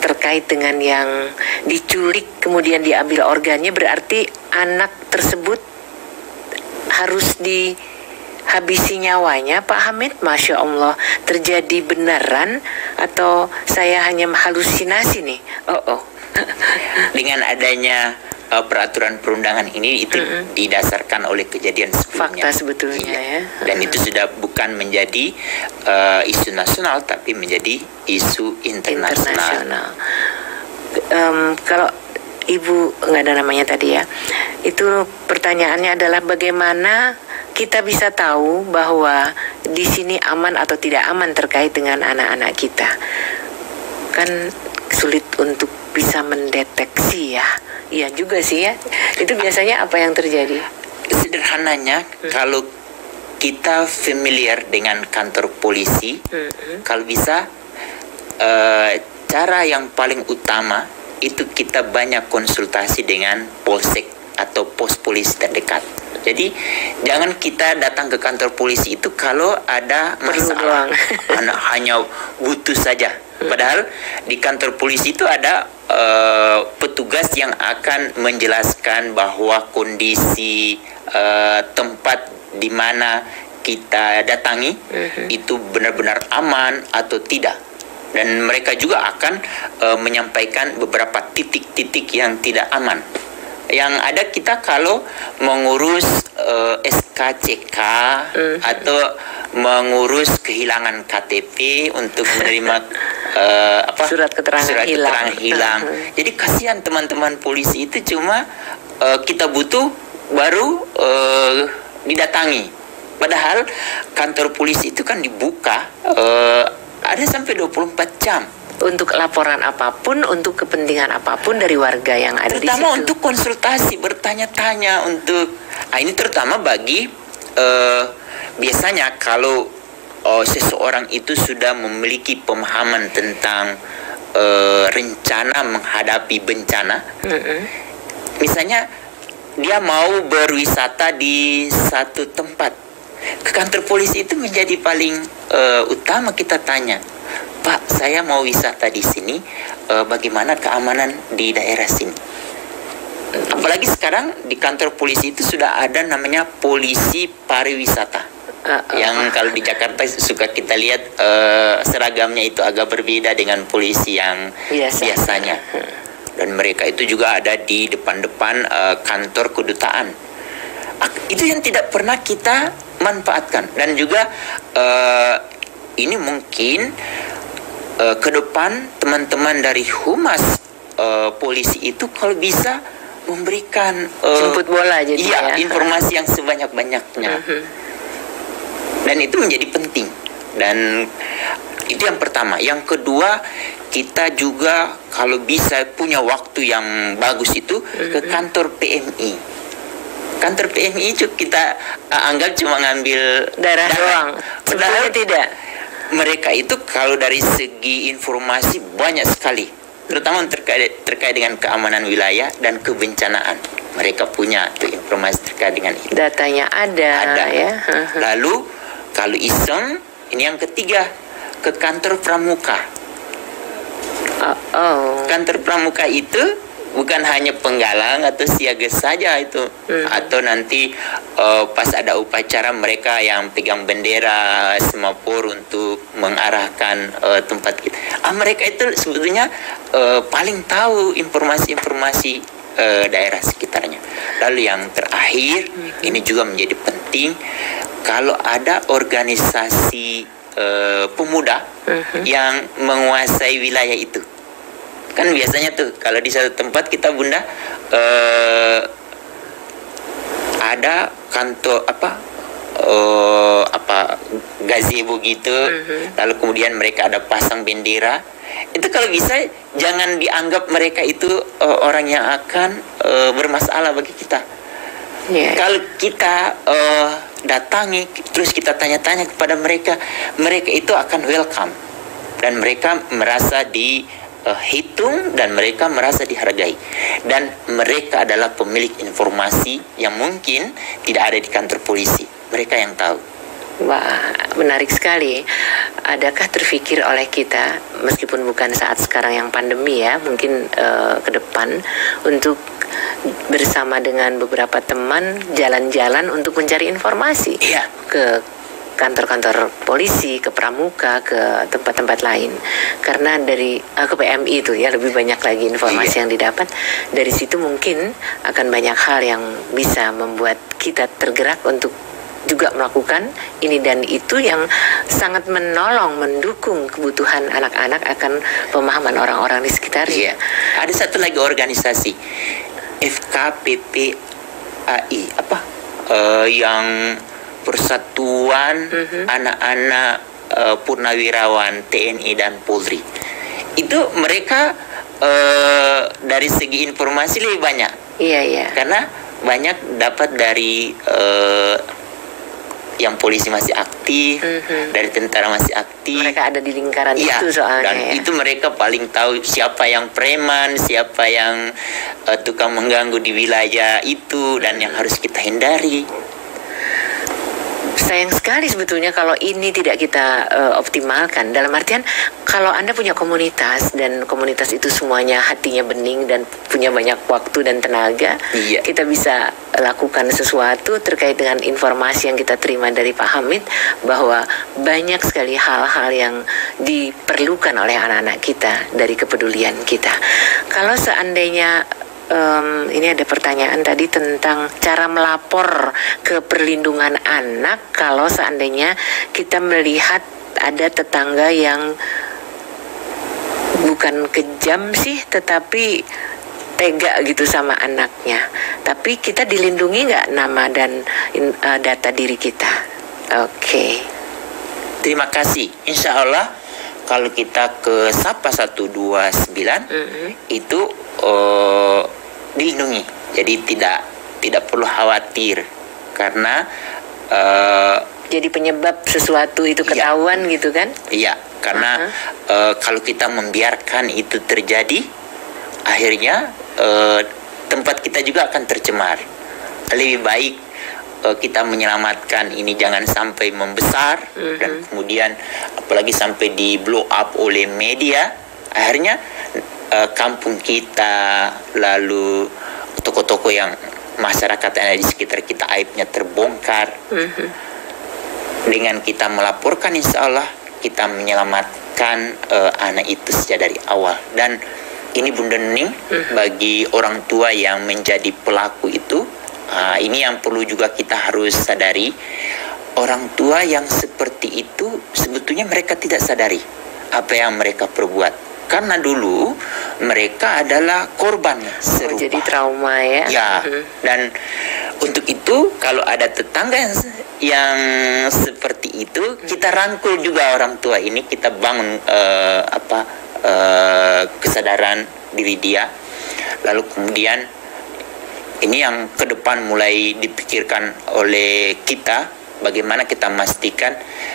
terkait dengan yang diculik kemudian diambil organnya, berarti anak tersebut harus dihabisi nyawanya, Pak Hamid? Masya Allah, terjadi beneran atau saya hanya halusinasi nih? Dengan adanya peraturan perundangan ini itu didasarkan oleh kejadian sebelumnya. Fakta sebetulnya ya. Dan itu sudah bukan menjadi isu nasional tapi menjadi isu internasional. Kalau Ibu nggak ada namanya tadi ya, itu pertanyaannya adalah bagaimana kita bisa tahu bahwa di sini aman atau tidak aman terkait dengan anak-anak kita. Kan sulit untuk bisa mendeteksi ya. Iya juga sih ya. Itu biasanya apa yang terjadi? Sederhananya kalau kita familiar dengan kantor polisi, kalau bisa cara yang paling utama itu kita banyak konsultasi dengan polsek atau pos polisi terdekat. Jadi jangan kita datang ke kantor polisi itu kalau ada masalah, hanya butuh saja. Padahal di kantor polisi itu ada petugas yang akan menjelaskan bahwa kondisi tempat di mana kita datangi itu benar-benar aman atau tidak. Dan mereka juga akan menyampaikan beberapa titik-titik yang tidak aman. Yang ada kita kalau mengurus SKCK atau mengurus kehilangan KTP untuk menerima surat keterangan hilang. Jadi kasihan teman-teman polisi itu, cuma kita butuh baru didatangi. Padahal kantor polisi itu kan dibuka ada sampai 24 jam. Untuk laporan apapun, untuk kepentingan apapun dari warga yang ada di situ. Terutama untuk konsultasi, bertanya-tanya untuk ini terutama bagi biasanya kalau seseorang itu sudah memiliki pemahaman tentang rencana menghadapi bencana. Misalnya dia mau berwisata di satu tempat, ke kantor polisi itu menjadi paling utama kita tanya, Pak, saya mau wisata di sini, bagaimana keamanan di daerah sini? Apalagi sekarang di kantor polisi itu sudah ada namanya polisi pariwisata. Yang kalau di Jakarta suka kita lihat seragamnya itu agak berbeda dengan polisi yang biasanya. Dan mereka itu juga ada di depan-depan kantor kedutaan. Itu yang tidak pernah kita manfaatkan. Dan juga ini mungkin ke depan teman-teman dari humas polisi itu kalau bisa memberikan jemput bola jadi informasi yang sebanyak-banyaknya. Dan itu menjadi penting. Dan itu yang pertama. Yang kedua, kita juga kalau bisa punya waktu yang bagus itu ke kantor PMI. Kantor PMI itu kita anggap cuma ngambil darah doang. Sebenarnya tidak. Mereka itu kalau dari segi informasi banyak sekali, terutama terkait dengan keamanan wilayah dan kebencanaan. mereka punya tuh informasi terkait dengan itu. Datanya ada. Ya. Lalu kalau iseng, ini yang ketiga, ke kantor pramuka. Kantor pramuka itu bukan hanya penggalang atau siaga saja itu, atau nanti pas ada upacara mereka yang pegang bendera semapur untuk mengarahkan tempat kita. Mereka itu sebetulnya paling tahu informasi-informasi daerah sekitarnya. Lalu yang terakhir, ini juga menjadi penting, kalau ada organisasi pemuda yang menguasai wilayah itu. Kan biasanya tuh kalau di satu tempat kita Bunda ada kantor gazebo gitu, lalu kemudian mereka ada pasang bendera. Itu kalau bisa jangan dianggap mereka itu orang yang akan bermasalah bagi kita. Kalau kita datangi terus kita tanya-tanya kepada mereka, mereka itu akan welcome dan mereka merasa dihitung dan mereka merasa dihargai, dan mereka adalah pemilik informasi yang mungkin tidak ada di kantor polisi. Mereka yang tahu. Wah, menarik sekali. Adakah terfikir oleh kita, meskipun bukan saat sekarang yang pandemi ya, mungkin ke depan, untuk bersama dengan beberapa teman jalan-jalan untuk mencari informasi ke kantor-kantor polisi, ke pramuka, ke tempat-tempat lain. Karena dari ke PMI itu ya lebih banyak lagi informasi yang didapat. Dari situ mungkin akan banyak hal yang bisa membuat kita tergerak untuk juga melakukan ini dan itu, yang sangat menolong, mendukung kebutuhan anak-anak akan pemahaman orang-orang di sekitarnya. Ada satu lagi organisasi FKPPAI yang Persatuan Anak-anak Purnawirawan TNI dan Polri. Itu mereka dari segi informasi lebih banyak. Karena banyak dapat dari yang polisi masih aktif, dari tentara masih aktif. Mereka ada di lingkaran itu soalnya. Dan itu mereka paling tahu siapa yang preman, siapa yang tukang mengganggu di wilayah itu, dan yang harus kita hindari. Sayang sekali sebetulnya kalau ini tidak kita optimalkan. Dalam artian, kalau Anda punya komunitas dan komunitas itu semuanya hatinya bening dan punya banyak waktu dan tenaga, kita bisa lakukan sesuatu terkait dengan informasi yang kita terima dari Pak Hamid, bahwa banyak sekali hal-hal yang diperlukan oleh anak-anak kita dari kepedulian kita. Kalau seandainya ini ada pertanyaan tadi tentang cara melapor ke perlindungan anak kalau seandainya kita melihat ada tetangga yang bukan kejam sih, tetapi tega gitu sama anaknya. Tapi kita dilindungi nggak nama dan data diri kita? Terima kasih. Insya Allah kalau kita ke Sapa 129 itu dilindungi, jadi tidak perlu khawatir karena jadi penyebab sesuatu itu ketahuan gitu kan? Iya, karena kalau kita membiarkan itu terjadi, akhirnya tempat kita juga akan tercemar. Lebih baik kita menyelamatkan ini jangan sampai membesar dan kemudian apalagi sampai di blow up oleh media, akhirnya kampung kita, lalu toko-toko yang masyarakat yang ada di sekitar kita aibnya terbongkar. Dengan kita melaporkan, insya Allah kita menyelamatkan anak itu sejak dari awal. Dan ini Bunda Nening, bagi orang tua yang menjadi pelaku itu, ini yang perlu juga kita harus sadari. Orang tua yang seperti itu sebetulnya mereka tidak sadari apa yang mereka perbuat. Karena dulu mereka adalah korban serupa. Jadi trauma ya. Dan untuk itu kalau ada tetangga yang seperti itu, kita rangkul juga orang tua ini, kita bangun kesadaran diri dia. Lalu kemudian ini yang ke depan mulai dipikirkan oleh kita, bagaimana kita memastikan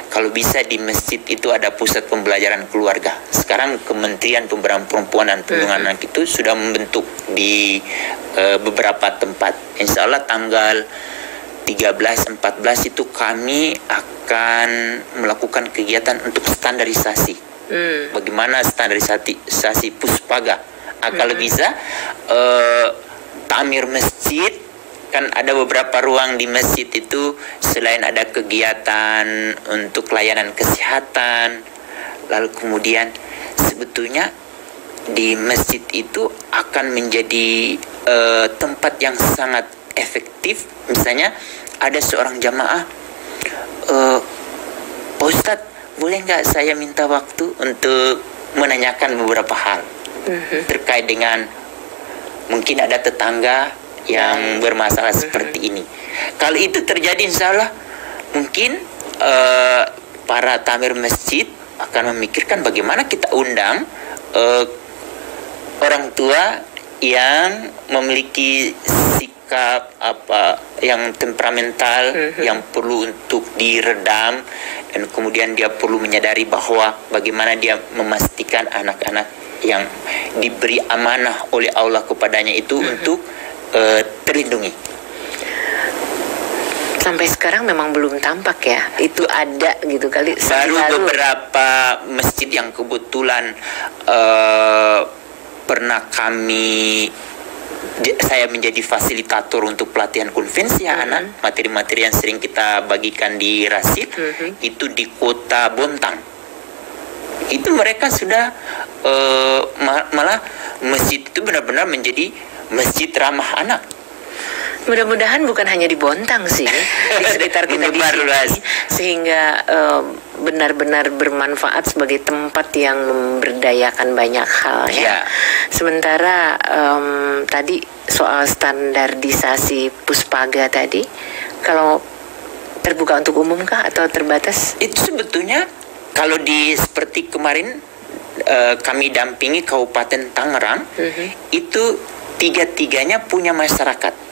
kalau bisa di masjid itu ada pusat pembelajaran keluarga. Sekarang Kementerian Pemberdayaan Perempuan dan Perlindungan Anak itu sudah membentuk di beberapa tempat. Insya Allah tanggal 13-14 itu kami akan melakukan kegiatan untuk standarisasi. Bagaimana standarisasi puspaga. Kalau bisa tamir masjid, kan ada beberapa ruang di masjid itu, selain ada kegiatan untuk layanan kesehatan, lalu kemudian sebetulnya di masjid itu akan menjadi tempat yang sangat efektif. Misalnya ada seorang jamaah, Pak Ustadz, boleh nggak saya minta waktu untuk menanyakan beberapa hal terkait dengan mungkin ada tetangga yang bermasalah seperti ini. Kalau itu terjadi, insya Allah mungkin para tamir masjid akan memikirkan bagaimana kita undang orang tua yang memiliki sikap yang temperamental, yang perlu untuk diredam, dan kemudian dia perlu menyadari bahwa bagaimana dia memastikan anak-anak yang diberi amanah oleh Allah kepadanya itu untuk terlindungi. Sampai sekarang memang belum tampak ya, itu ada gitu kali. Baru beberapa masjid yang kebetulan pernah saya menjadi fasilitator untuk pelatihan konvensi anak, materi-materi yang sering kita bagikan di Rasid, itu di kota Bontang. Itu mereka sudah malah masjid itu benar-benar menjadi masjid ramah anak. Mudah-mudahan bukan hanya di Bontang sih, di sekitar kita di sini, sehingga benar-benar bermanfaat sebagai tempat yang memberdayakan banyak hal ya. Sementara tadi soal standarisasi puspaga tadi, kalau terbuka untuk umum kah atau terbatas? Itu sebetulnya kalau seperti kemarin kami dampingi Kabupaten Tangerang, itu tiga-tiganya punya masyarakat.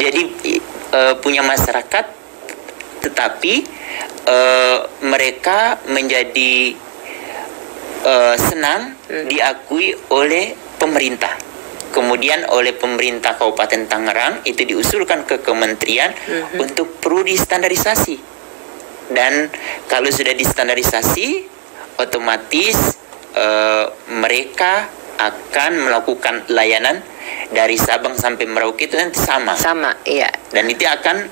Jadi punya masyarakat, tetapi mereka menjadi senang diakui oleh pemerintah. Kemudian oleh pemerintah Kabupaten Tangerang itu diusulkan ke kementerian untuk perlu distandarisasi. Dan kalau sudah distandarisasi, otomatis mereka akan melakukan layanan dari Sabang sampai Merauke itu nanti sama, iya. Dan itu akan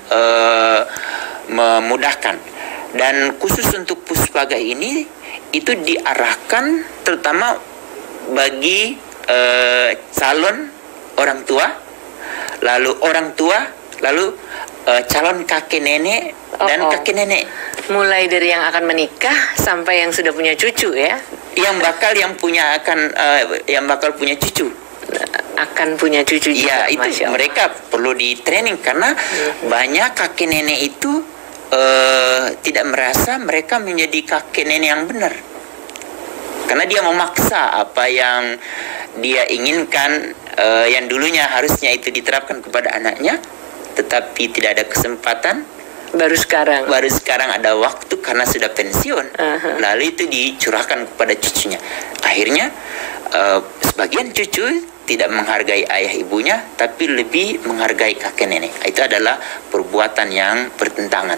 memudahkan. Dan khusus untuk puspaga ini itu diarahkan terutama bagi calon orang tua, lalu calon kakek nenek dan kakek nenek. Mulai dari yang akan menikah sampai yang sudah punya cucu ya. Yang bakal punya cucu. Akan punya cucu juga. Ya, itu mereka perlu di training karena banyak kakek nenek itu tidak merasa mereka menjadi kakek nenek yang benar. Karena dia memaksa apa yang dia inginkan, yang dulunya harusnya itu diterapkan kepada anaknya, tetapi tidak ada kesempatan. Baru sekarang ada waktu karena sudah pensiun. Lalu itu dicurahkan kepada cucunya. Akhirnya sebagian cucu tidak menghargai ayah ibunya, tapi lebih menghargai kakek nenek. Itu adalah perbuatan yang bertentangan.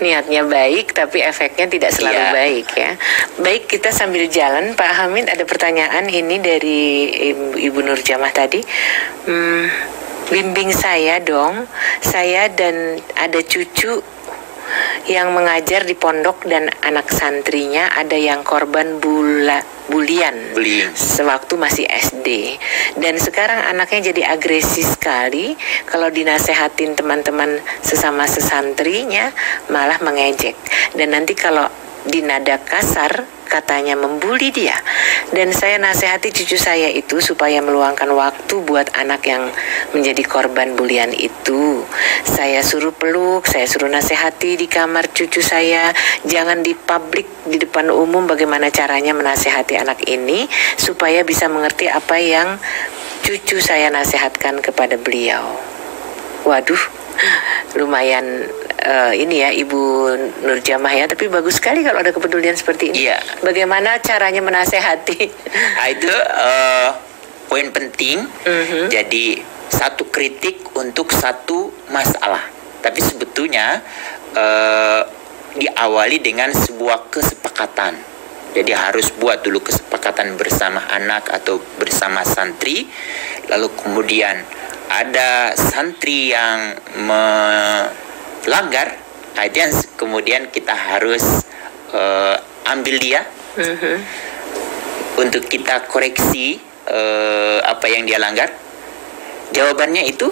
Niatnya baik, tapi efeknya tidak selalu baik ya. Baik, kita sambil jalan, Pak Hamid, ada pertanyaan ini dari Ibu Nurjamah tadi. Bimbing saya dong, saya dan ada cucu yang mengajar di pondok dan anak santrinya ada yang korban bulian sewaktu masih SD, dan sekarang anaknya jadi agresi sekali. Kalau dinasehatin teman-teman sesama sesantrinya malah mengejek, dan nanti kalau dinada kasar katanya membuli dia. Dan saya nasihati cucu saya itu supaya meluangkan waktu buat anak yang menjadi korban bulian itu. Saya suruh peluk, saya suruh nasihati di kamar cucu saya. Jangan di publik, di depan umum, bagaimana caranya menasihati anak ini supaya bisa mengerti apa yang cucu saya nasihatkan kepada beliau. Waduh, lumayan ini ya Ibu Nur Jamah ya, tapi bagus sekali kalau ada kepedulian seperti ini. Iya. Bagaimana caranya menasehati? Itu poin penting. Jadi satu kritik untuk satu masalah, tapi sebetulnya diawali dengan sebuah kesepakatan. Jadi harus buat dulu kesepakatan bersama anak atau bersama santri, lalu kemudian ada santri yang melanggar, itu yang kemudian kita harus ambil dia untuk kita koreksi apa yang dia langgar. Jawabannya itu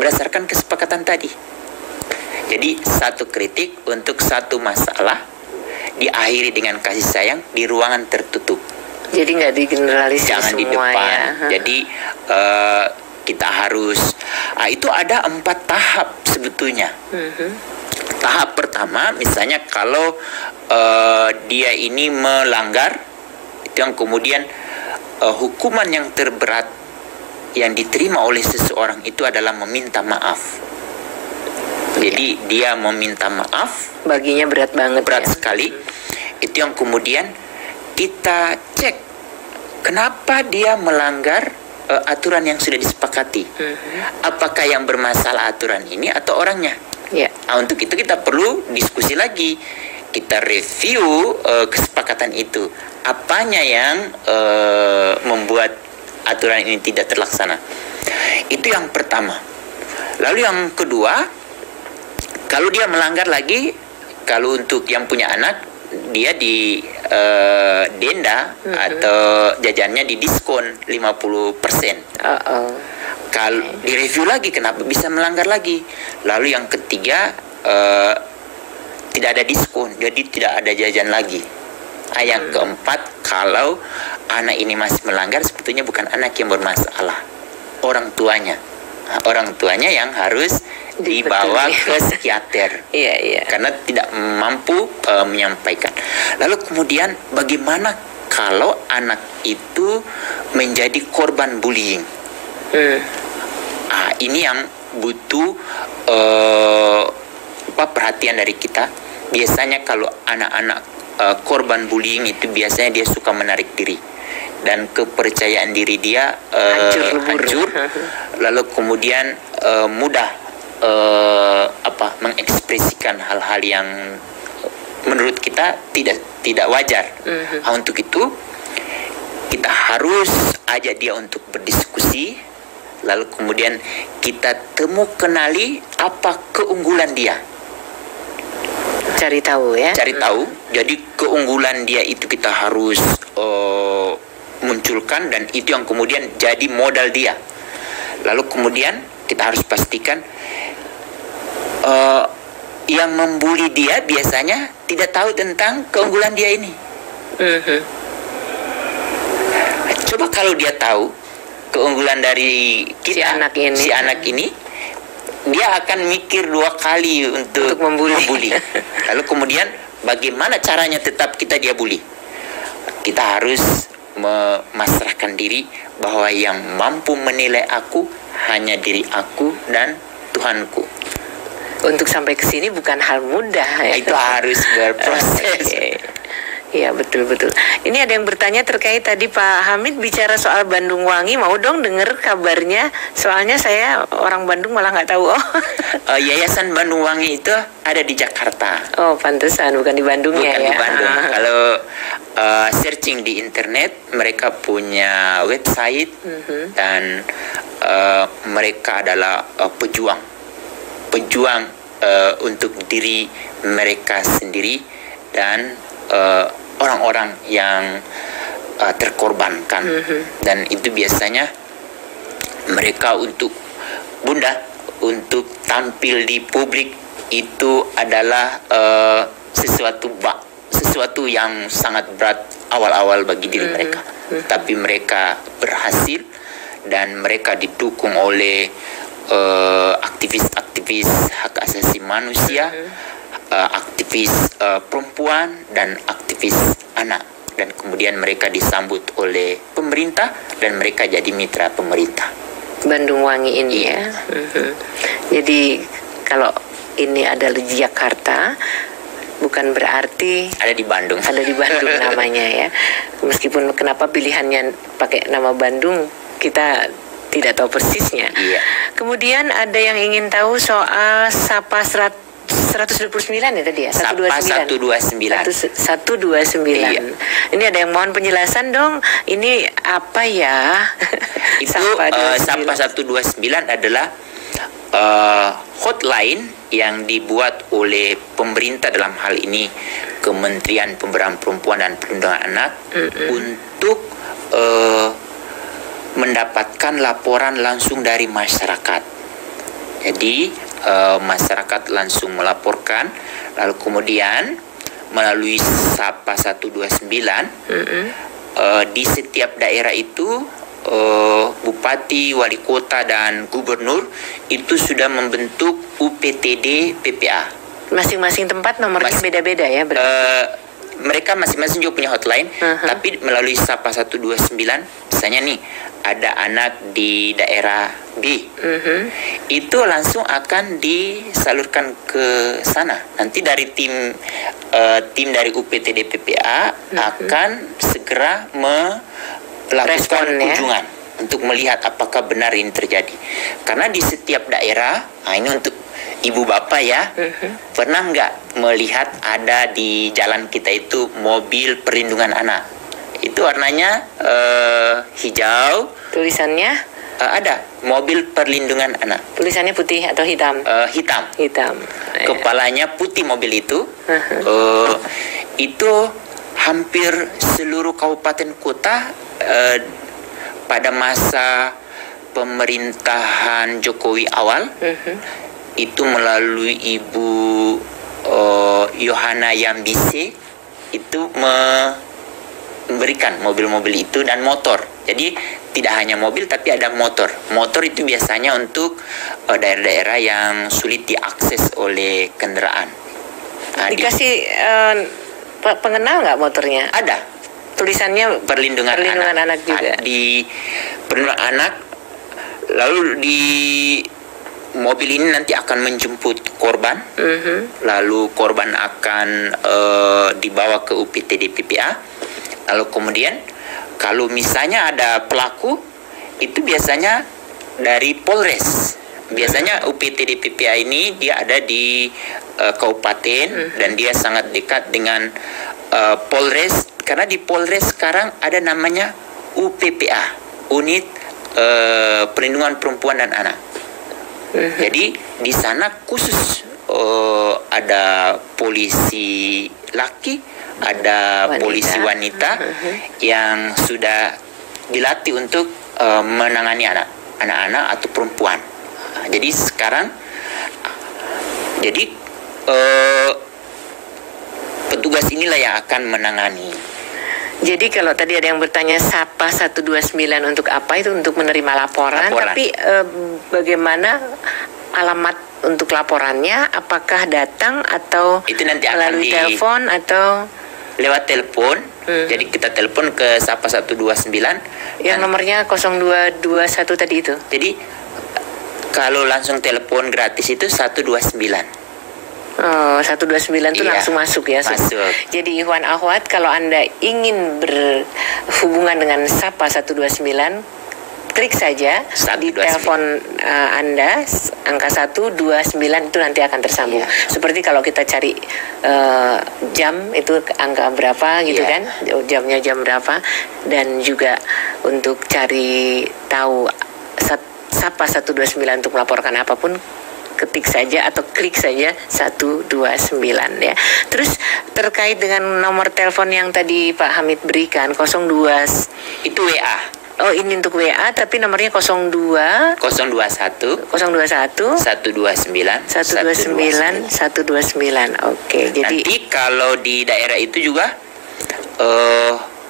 berdasarkan kesepakatan tadi. Jadi satu kritik untuk satu masalah diakhiri dengan kasih sayang di ruangan tertutup. Jadi nggak digeneralisir jangan semua di depan ya. Jadi kita harus itu ada 4 tahap sebetulnya. Tahap pertama misalnya kalau dia ini melanggar, itu yang kemudian hukuman yang terberat yang diterima oleh seseorang itu adalah meminta maaf. Jadi dia meminta maaf, Baginya berat banget. berat ya. sekali. Itu yang kemudian kita cek kenapa dia melanggar aturan yang sudah disepakati. Apakah yang bermasalah aturan ini atau orangnya? Ya. Untuk itu kita perlu diskusi lagi. Kita review kesepakatan itu. Apanya yang membuat aturan ini tidak terlaksana? Itu yang pertama. Lalu yang kedua, kalau dia melanggar lagi, kalau untuk yang punya anak, dia di denda atau jajannya di diskon 50%. Kalau direview lagi, kenapa bisa melanggar lagi? Lalu yang ketiga, tidak ada diskon, jadi tidak ada jajan lagi. Yang keempat, kalau anak ini masih melanggar, sebetulnya bukan anak yang bermasalah, orang tuanya. Orang tuanya yang harus dibawa ke psikiater. Iya. Karena tidak mampu menyampaikan. Lalu kemudian bagaimana kalau anak itu menjadi korban bullying? Ini yang butuh perhatian dari kita. Biasanya kalau anak-anak korban bullying itu biasanya dia suka menarik diri dan kepercayaan diri dia hancur. Lalu kemudian mudah mengekspresikan hal-hal yang menurut kita tidak wajar. Untuk itu kita harus ajak dia untuk berdiskusi, lalu kemudian kita kenali apa keunggulan dia. Cari tahu ya. Cari tahu. Jadi keunggulan dia itu kita harus munculkan, dan itu yang kemudian jadi modal dia. Lalu kemudian kita harus pastikan yang membuli dia biasanya tidak tahu tentang keunggulan dia ini. Coba kalau dia tahu keunggulan dari kita, si anak ini, dia akan mikir 2 kali untuk membuli. Lalu kemudian bagaimana caranya tetap dia bully? Kita harus memasrahkan diri bahwa yang mampu menilai aku hanya diri aku dan Tuhanku. Untuk sampai ke sini bukan hal mudah ya. Itu harus berproses. Iya, betul-betul. Ini ada yang bertanya terkait tadi Pak Hamid bicara soal Bandung Wangi. Mau dong denger kabarnya. Soalnya saya orang Bandung malah nggak tahu. Yayasan Bandung Wangi itu ada di Jakarta. Oh, pantesan bukan di Bandungnya ya. Bukan di Bandung. Kalau searching di internet, mereka punya website dan mereka adalah pejuang untuk diri mereka sendiri dan orang-orang yang terkorbankan. Dan itu biasanya mereka untuk tampil di publik itu adalah sesuatu yang sangat berat awal-awal bagi diri mereka. Tapi mereka berhasil dan mereka didukung oleh aktivis-aktivis hak asasi manusia, aktivis perempuan dan aktivis anak, dan kemudian mereka disambut oleh pemerintah dan mereka jadi mitra pemerintah. Bandung Wangi ini ya. Jadi kalau ini adalah Jakarta, bukan berarti Ada di Bandung. ada di Bandung namanya ya. Meskipun kenapa pilihannya pakai nama Bandung, kita tidak tahu persisnya. Iya. Kemudian ada yang ingin tahu soal Sapa 129 ya tadi ya? Sapa 129. 129. Iya. Ini ada yang mohon penjelasan dong. Ini apa ya? Itu Sapa 29. Sapa 129 adalah hotline yang dibuat oleh pemerintah, dalam hal ini Kementerian Pemberdayaan Perempuan dan Perlindungan Anak, untuk mendapatkan laporan langsung dari masyarakat. Jadi masyarakat langsung melaporkan, lalu kemudian melalui Sapa 129 di setiap daerah itu bupati, wali kota dan gubernur itu sudah membentuk UPTD PPA. Masing-masing tempat nomornya beda-beda ya berarti. Mereka masing-masing juga punya hotline, tapi melalui Sapa 129 misalnya nih ada anak di daerah B, itu langsung akan disalurkan ke sana. Nanti dari tim dari UPTD PPA akan segera melakukan kunjungan untuk melihat apakah benar ini terjadi. Karena di setiap daerah, ini untuk ibu bapak ya, pernah nggak melihat ada di jalan kita itu mobil perlindungan anak? Itu warnanya hijau. Tulisannya? Ada mobil perlindungan anak. Tulisannya putih atau hitam? Hitam. Hitam. Kepalanya putih mobil itu. Itu hampir seluruh kabupaten kota pada masa pemerintahan Jokowi awal itu melalui Ibu Yohana Yambise itu memberikan mobil-mobil itu dan motor. Jadi tidak hanya mobil tapi ada motor. Motor itu biasanya untuk daerah-daerah yang sulit diakses oleh kendaraan. Nah, dikasih pengenal nggak motornya? Ada. Tulisannya perlindungan anak juga. Di perlindungan anak. Lalu di mobil ini nanti akan menjemput korban. Lalu korban akan dibawa ke UPTD PPA. Lalu kemudian kalau misalnya ada pelaku, itu biasanya dari Polres. Biasanya UPTD PPA ini dia ada di kabupaten dan dia sangat dekat dengan Polres, karena di Polres sekarang ada namanya UPPA, Unit Perlindungan Perempuan dan Anak. Jadi di sana khusus ada polisi laki, ada polisi wanita yang sudah dilatih untuk menangani anak-anak atau perempuan. Jadi sekarang petugas inilah yang akan menangani. Jadi kalau tadi ada yang bertanya Sapa 129 untuk apa, itu untuk menerima laporan. Tapi bagaimana alamat untuk laporannya? Apakah datang atau itu nanti melalui telepon atau lewat telepon? Jadi kita telepon ke Sapa 129 yang nomornya 0221 tadi itu. Jadi kalau langsung telepon gratis itu 129. Oh, 129 itu langsung masuk ya. Masuk. Jadi Ikhwan Akhwat, kalau Anda ingin berhubungan dengan Sapa 129, klik saja di telepon Anda angka 129 itu nanti akan tersambung. Seperti kalau kita cari jam itu angka berapa gitu kan, jamnya jam berapa, dan juga untuk cari tahu Sapa 129 untuk melaporkan apapun, ketik saja atau klik saja 129 ya. Terus terkait dengan nomor telepon yang tadi Pak Hamid berikan 02 itu WA. Oh, ini untuk WA tapi nomornya 021 129 129. Oke, jadi nanti kalau di daerah itu juga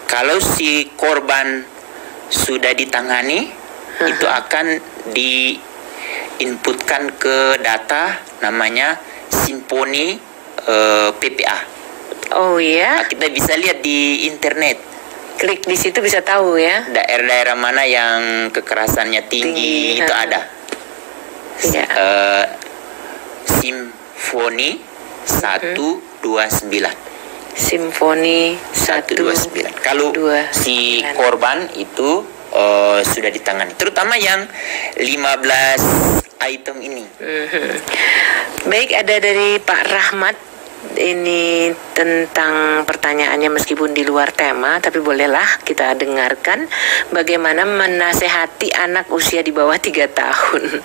kalau si korban sudah ditangani itu akan diinputkan ke data namanya Simponi PPA. Oh ya. Kita bisa lihat di internet. Klik di situ bisa tahu ya. Daerah-daerah mana yang kekerasannya tinggi itu ada. Ya. Simfoni 129. Simfoni 129. Kalau si korban itu sudah ditangani, terutama yang 15 item ini. Baik, ada dari Pak Rahmat. Ini tentang pertanyaannya meskipun di luar tema, tapi bolehlah kita dengarkan bagaimana menasehati anak usia di bawah 3 tahun.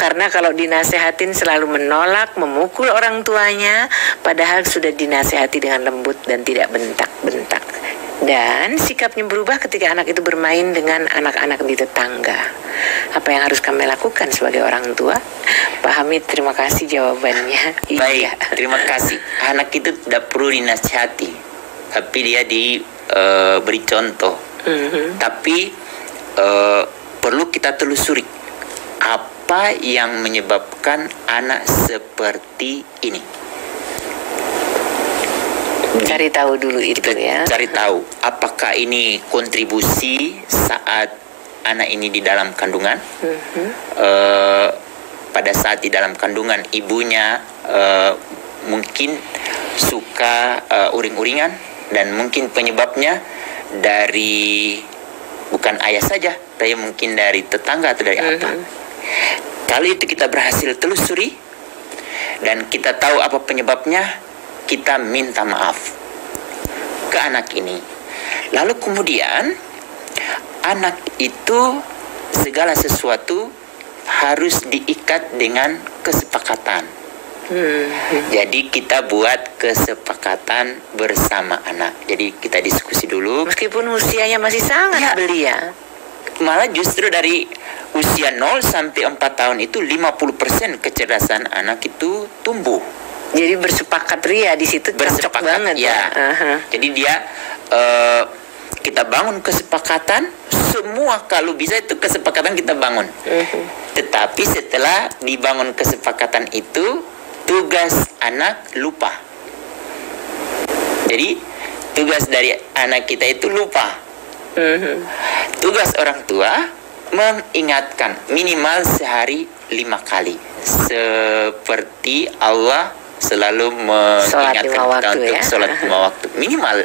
Karena kalau dinasehatin selalu menolak, memukul orang tuanya, padahal sudah dinasehati dengan lembut dan tidak bentak-bentak. Dan sikapnya berubah ketika anak itu bermain dengan anak-anak di tetangga. Apa yang harus kami lakukan sebagai orang tua? Pak Hamid, terima kasih jawabannya. Baik, terima kasih. Anak itu tidak perlu dinasihati, tapi dia diberi contoh. Tapi perlu kita telusuri apa yang menyebabkan anak seperti ini. Cari tahu dulu itu ya. Cari tahu apakah ini kontribusi saat anak ini di dalam kandungan. Pada saat di dalam kandungan ibunya mungkin suka uring-uringan, dan mungkin penyebabnya dari bukan ayah saja, tapi mungkin dari tetangga atau dari apa. Kalau itu kita berhasil telusuri dan kita tahu apa penyebabnya, kita minta maaf ke anak ini. Lalu kemudian anak itu segala sesuatu harus diikat dengan kesepakatan. Jadi kita buat kesepakatan bersama anak. Jadi kita diskusi dulu. Meskipun usianya masih sangat belia. Malah justru dari usia 0 sampai 4 tahun itu 50% kecerdasan anak itu tumbuh. Jadi bersepakat Ria di situ cocok banget ya. Jadi dia kita bangun kesepakatan, semua kalau bisa itu kesepakatan kita bangun. Tetapi setelah dibangun kesepakatan itu, tugas anak lupa. Jadi tugas dari anak kita itu lupa. Tugas orang tua mengingatkan minimal sehari 5 kali. Seperti Allah selalu mengingatkan kita untuk sholat 5 waktu, minimal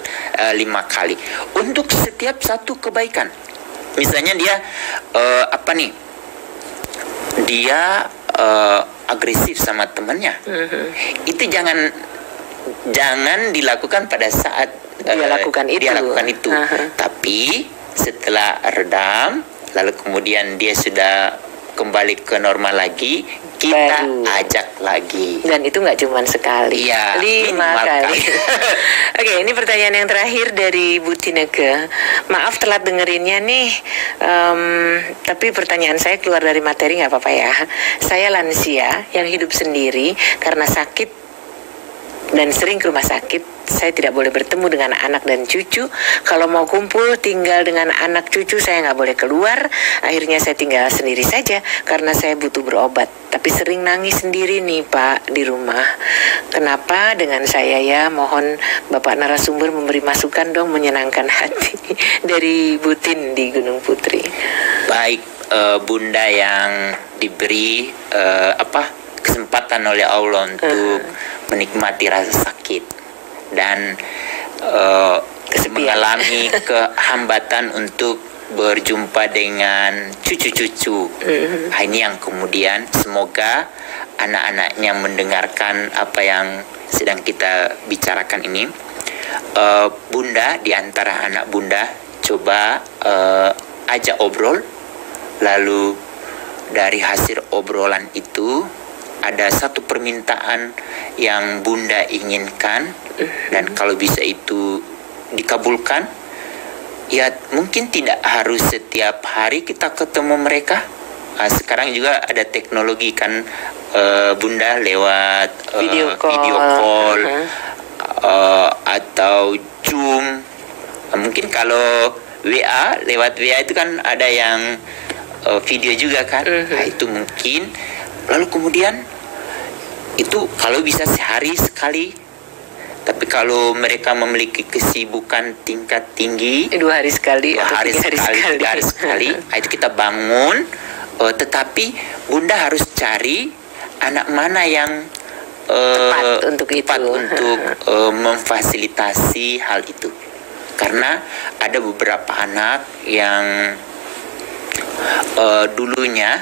5 kali untuk setiap satu kebaikan. Misalnya dia dia agresif sama temannya, itu jangan dilakukan pada saat dia lakukan itu. Tapi setelah redam, lalu kemudian dia sudah kembali ke normal lagi, kita ajak lagi. Dan itu nggak cuma sekali, 5 kali. Oke, ini pertanyaan yang terakhir dari Bu Tineke. Maaf telat dengerinnya nih, tapi pertanyaan saya keluar dari materi nggak apa-apa ya. Saya lansia yang hidup sendiri karena sakit dan sering ke rumah sakit. Saya tidak boleh bertemu dengan anak dan cucu. Kalau mau kumpul tinggal dengan anak cucu, saya nggak boleh keluar. Akhirnya saya tinggal sendiri saja karena saya butuh berobat. Tapi sering nangis sendiri nih Pak di rumah. Kenapa dengan saya ya? Mohon Bapak narasumber memberi masukan dong, menyenangkan hati. Dari Butin di Gunung Putri. Baik, Bunda yang diberi kesempatan oleh Allah untuk menikmati rasa sakit dan mengalami kehambatan untuk berjumpa dengan cucu-cucu. Ini yang kemudian semoga anak-anaknya mendengarkan apa yang sedang kita bicarakan ini. Bunda, di antara anak Bunda, coba ajak obrol, lalu dari hasil obrolan itu ada satu permintaan yang Bunda inginkan, dan kalau bisa itu dikabulkan, ya mungkin tidak harus setiap hari kita ketemu mereka. Sekarang juga ada teknologi kan, Bunda, lewat video call atau Zoom. Mungkin kalau lewat WA itu kan ada yang video juga kan. Nah, itu mungkin. Lalu kemudian itu kalau bisa sehari sekali. Tapi kalau mereka memiliki kesibukan tingkat tinggi, 2 hari sekali atau 3 hari sekali. Nah, itu kita bangun. Tetapi Bunda harus cari anak mana yang tepat untuk tepat itu. untuk memfasilitasi hal itu. Karena ada beberapa anak yang dulunya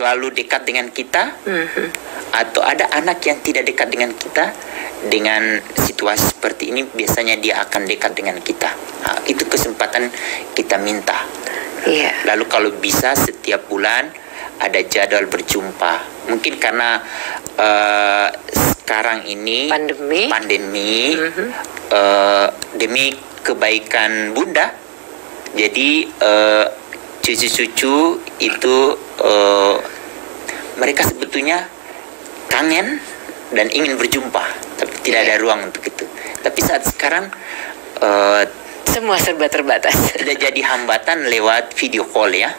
selalu dekat dengan kita, atau ada anak yang tidak dekat dengan kita. Dengan situasi seperti ini biasanya dia akan dekat dengan kita. Nah, itu kesempatan kita minta. Iya. Lalu kalau bisa setiap bulan ada jadwal berjumpa. Mungkin karena sekarang ini pandemi, demi kebaikan Bunda, jadi cucu-cucu itu mereka sebetulnya kangen dan ingin berjumpa, tapi tidak ada ruang untuk itu. Tapi saat sekarang Semua serba terbatas. tidak jadi hambatan lewat video call ya.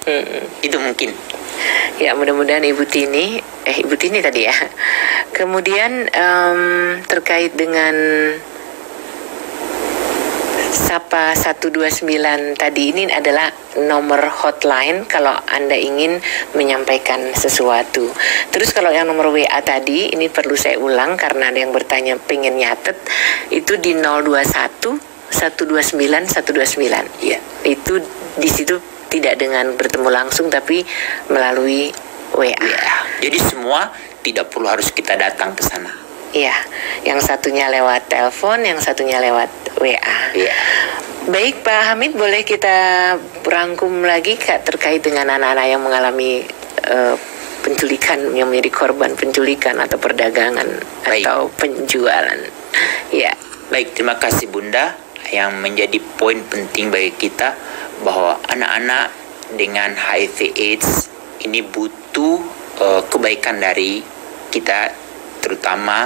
Itu mungkin. Ya, mudah-mudahan Ibu Tini tadi ya. Kemudian terkait dengan Sapa 129 tadi, ini adalah nomor hotline kalau Anda ingin menyampaikan sesuatu. Terus kalau yang nomor WA tadi, ini perlu saya ulang karena ada yang bertanya pengen nyatet, itu di 021 129 129. Ya, itu di situ tidak dengan bertemu langsung tapi melalui WA. Ya, jadi semua tidak perlu harus kita datang ke sana. Iya, yang satunya lewat telepon, yang satunya lewat WA. Iya. Baik Pak Hamid, boleh kita rangkum lagi Kak terkait dengan anak-anak yang mengalami penculikan, yang menjadi korban penculikan atau perdagangan. Baik. Atau penjualan. Ya. Baik, terima kasih Bunda. Yang menjadi poin penting bagi kita bahwa anak-anak dengan HIV/AIDS ini butuh kebaikan dari kita, terutama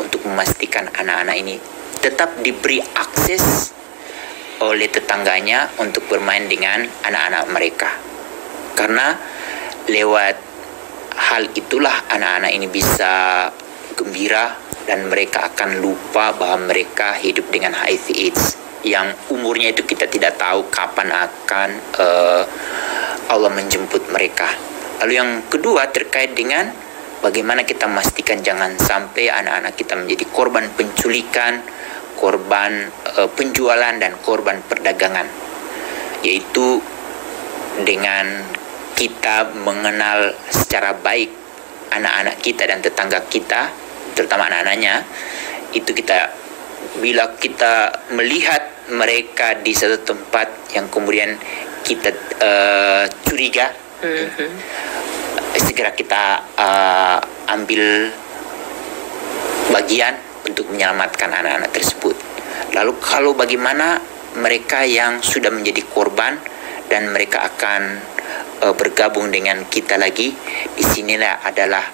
untuk memastikan anak-anak ini tetap diberi akses oleh tetangganya untuk bermain dengan anak-anak mereka. Karena lewat hal itulah anak-anak ini bisa gembira dan mereka akan lupa bahwa mereka hidup dengan HIV/AIDS yang umurnya itu kita tidak tahu kapan akan Allah menjemput mereka. Lalu yang kedua terkait dengan bagaimana kita memastikan jangan sampai anak-anak kita menjadi korban penculikan, korban penjualan, dan korban perdagangan. Yaitu dengan kita mengenal secara baik anak-anak kita dan tetangga kita, terutama anak-anaknya, itu kita bila kita melihat mereka di satu tempat yang kemudian kita curiga, segera kita ambil bagian untuk menyelamatkan anak-anak tersebut. Lalu kalau bagaimana mereka yang sudah menjadi korban dan mereka akan bergabung dengan kita lagi, disinilah adalah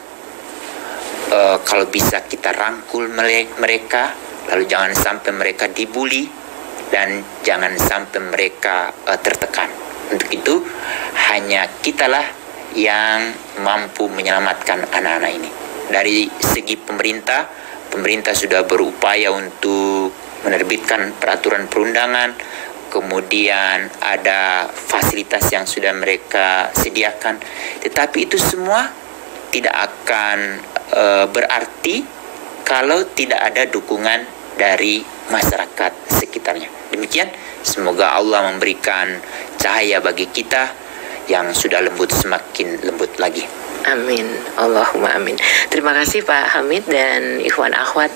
kalau bisa kita rangkul mereka, lalu jangan sampai mereka dibully dan jangan sampai mereka tertekan. Untuk itu hanya kitalah yang mampu menyelamatkan anak-anak ini. Dari segi pemerintah sudah berupaya untuk menerbitkan peraturan perundangan, kemudian ada fasilitas yang sudah mereka sediakan, tetapi itu semua tidak akan berarti kalau tidak ada dukungan dari masyarakat sekitarnya. Demikian, semoga Allah memberikan cahaya bagi kita yang sudah lembut semakin lembut lagi. Amin, Allahumma amin. Terima kasih Pak Hamid dan Ikhwan Akhwat.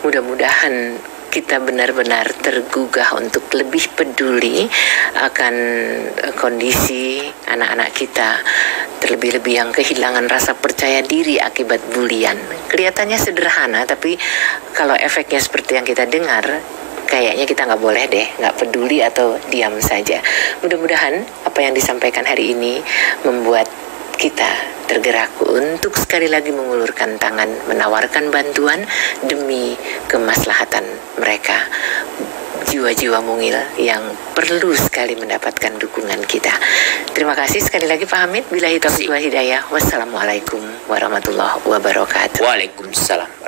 Mudah-mudahan kita benar-benar tergugah untuk lebih peduli akan kondisi anak-anak kita, terlebih-lebih yang kehilangan rasa percaya diri akibat bulian. Kelihatannya sederhana, tapi kalau efeknya seperti yang kita dengar, kayaknya kita nggak boleh deh, nggak peduli atau diam saja. Mudah-mudahan apa yang disampaikan hari ini membuat kita tergerak untuk sekali lagi mengulurkan tangan, menawarkan bantuan demi kemaslahatan mereka, jiwa-jiwa mungil yang perlu sekali mendapatkan dukungan kita. Terima kasih sekali lagi Pak Hamid. Billahi taufiq wal hidayah. Wassalamualaikum warahmatullahi wabarakatuh. Waalaikumsalam.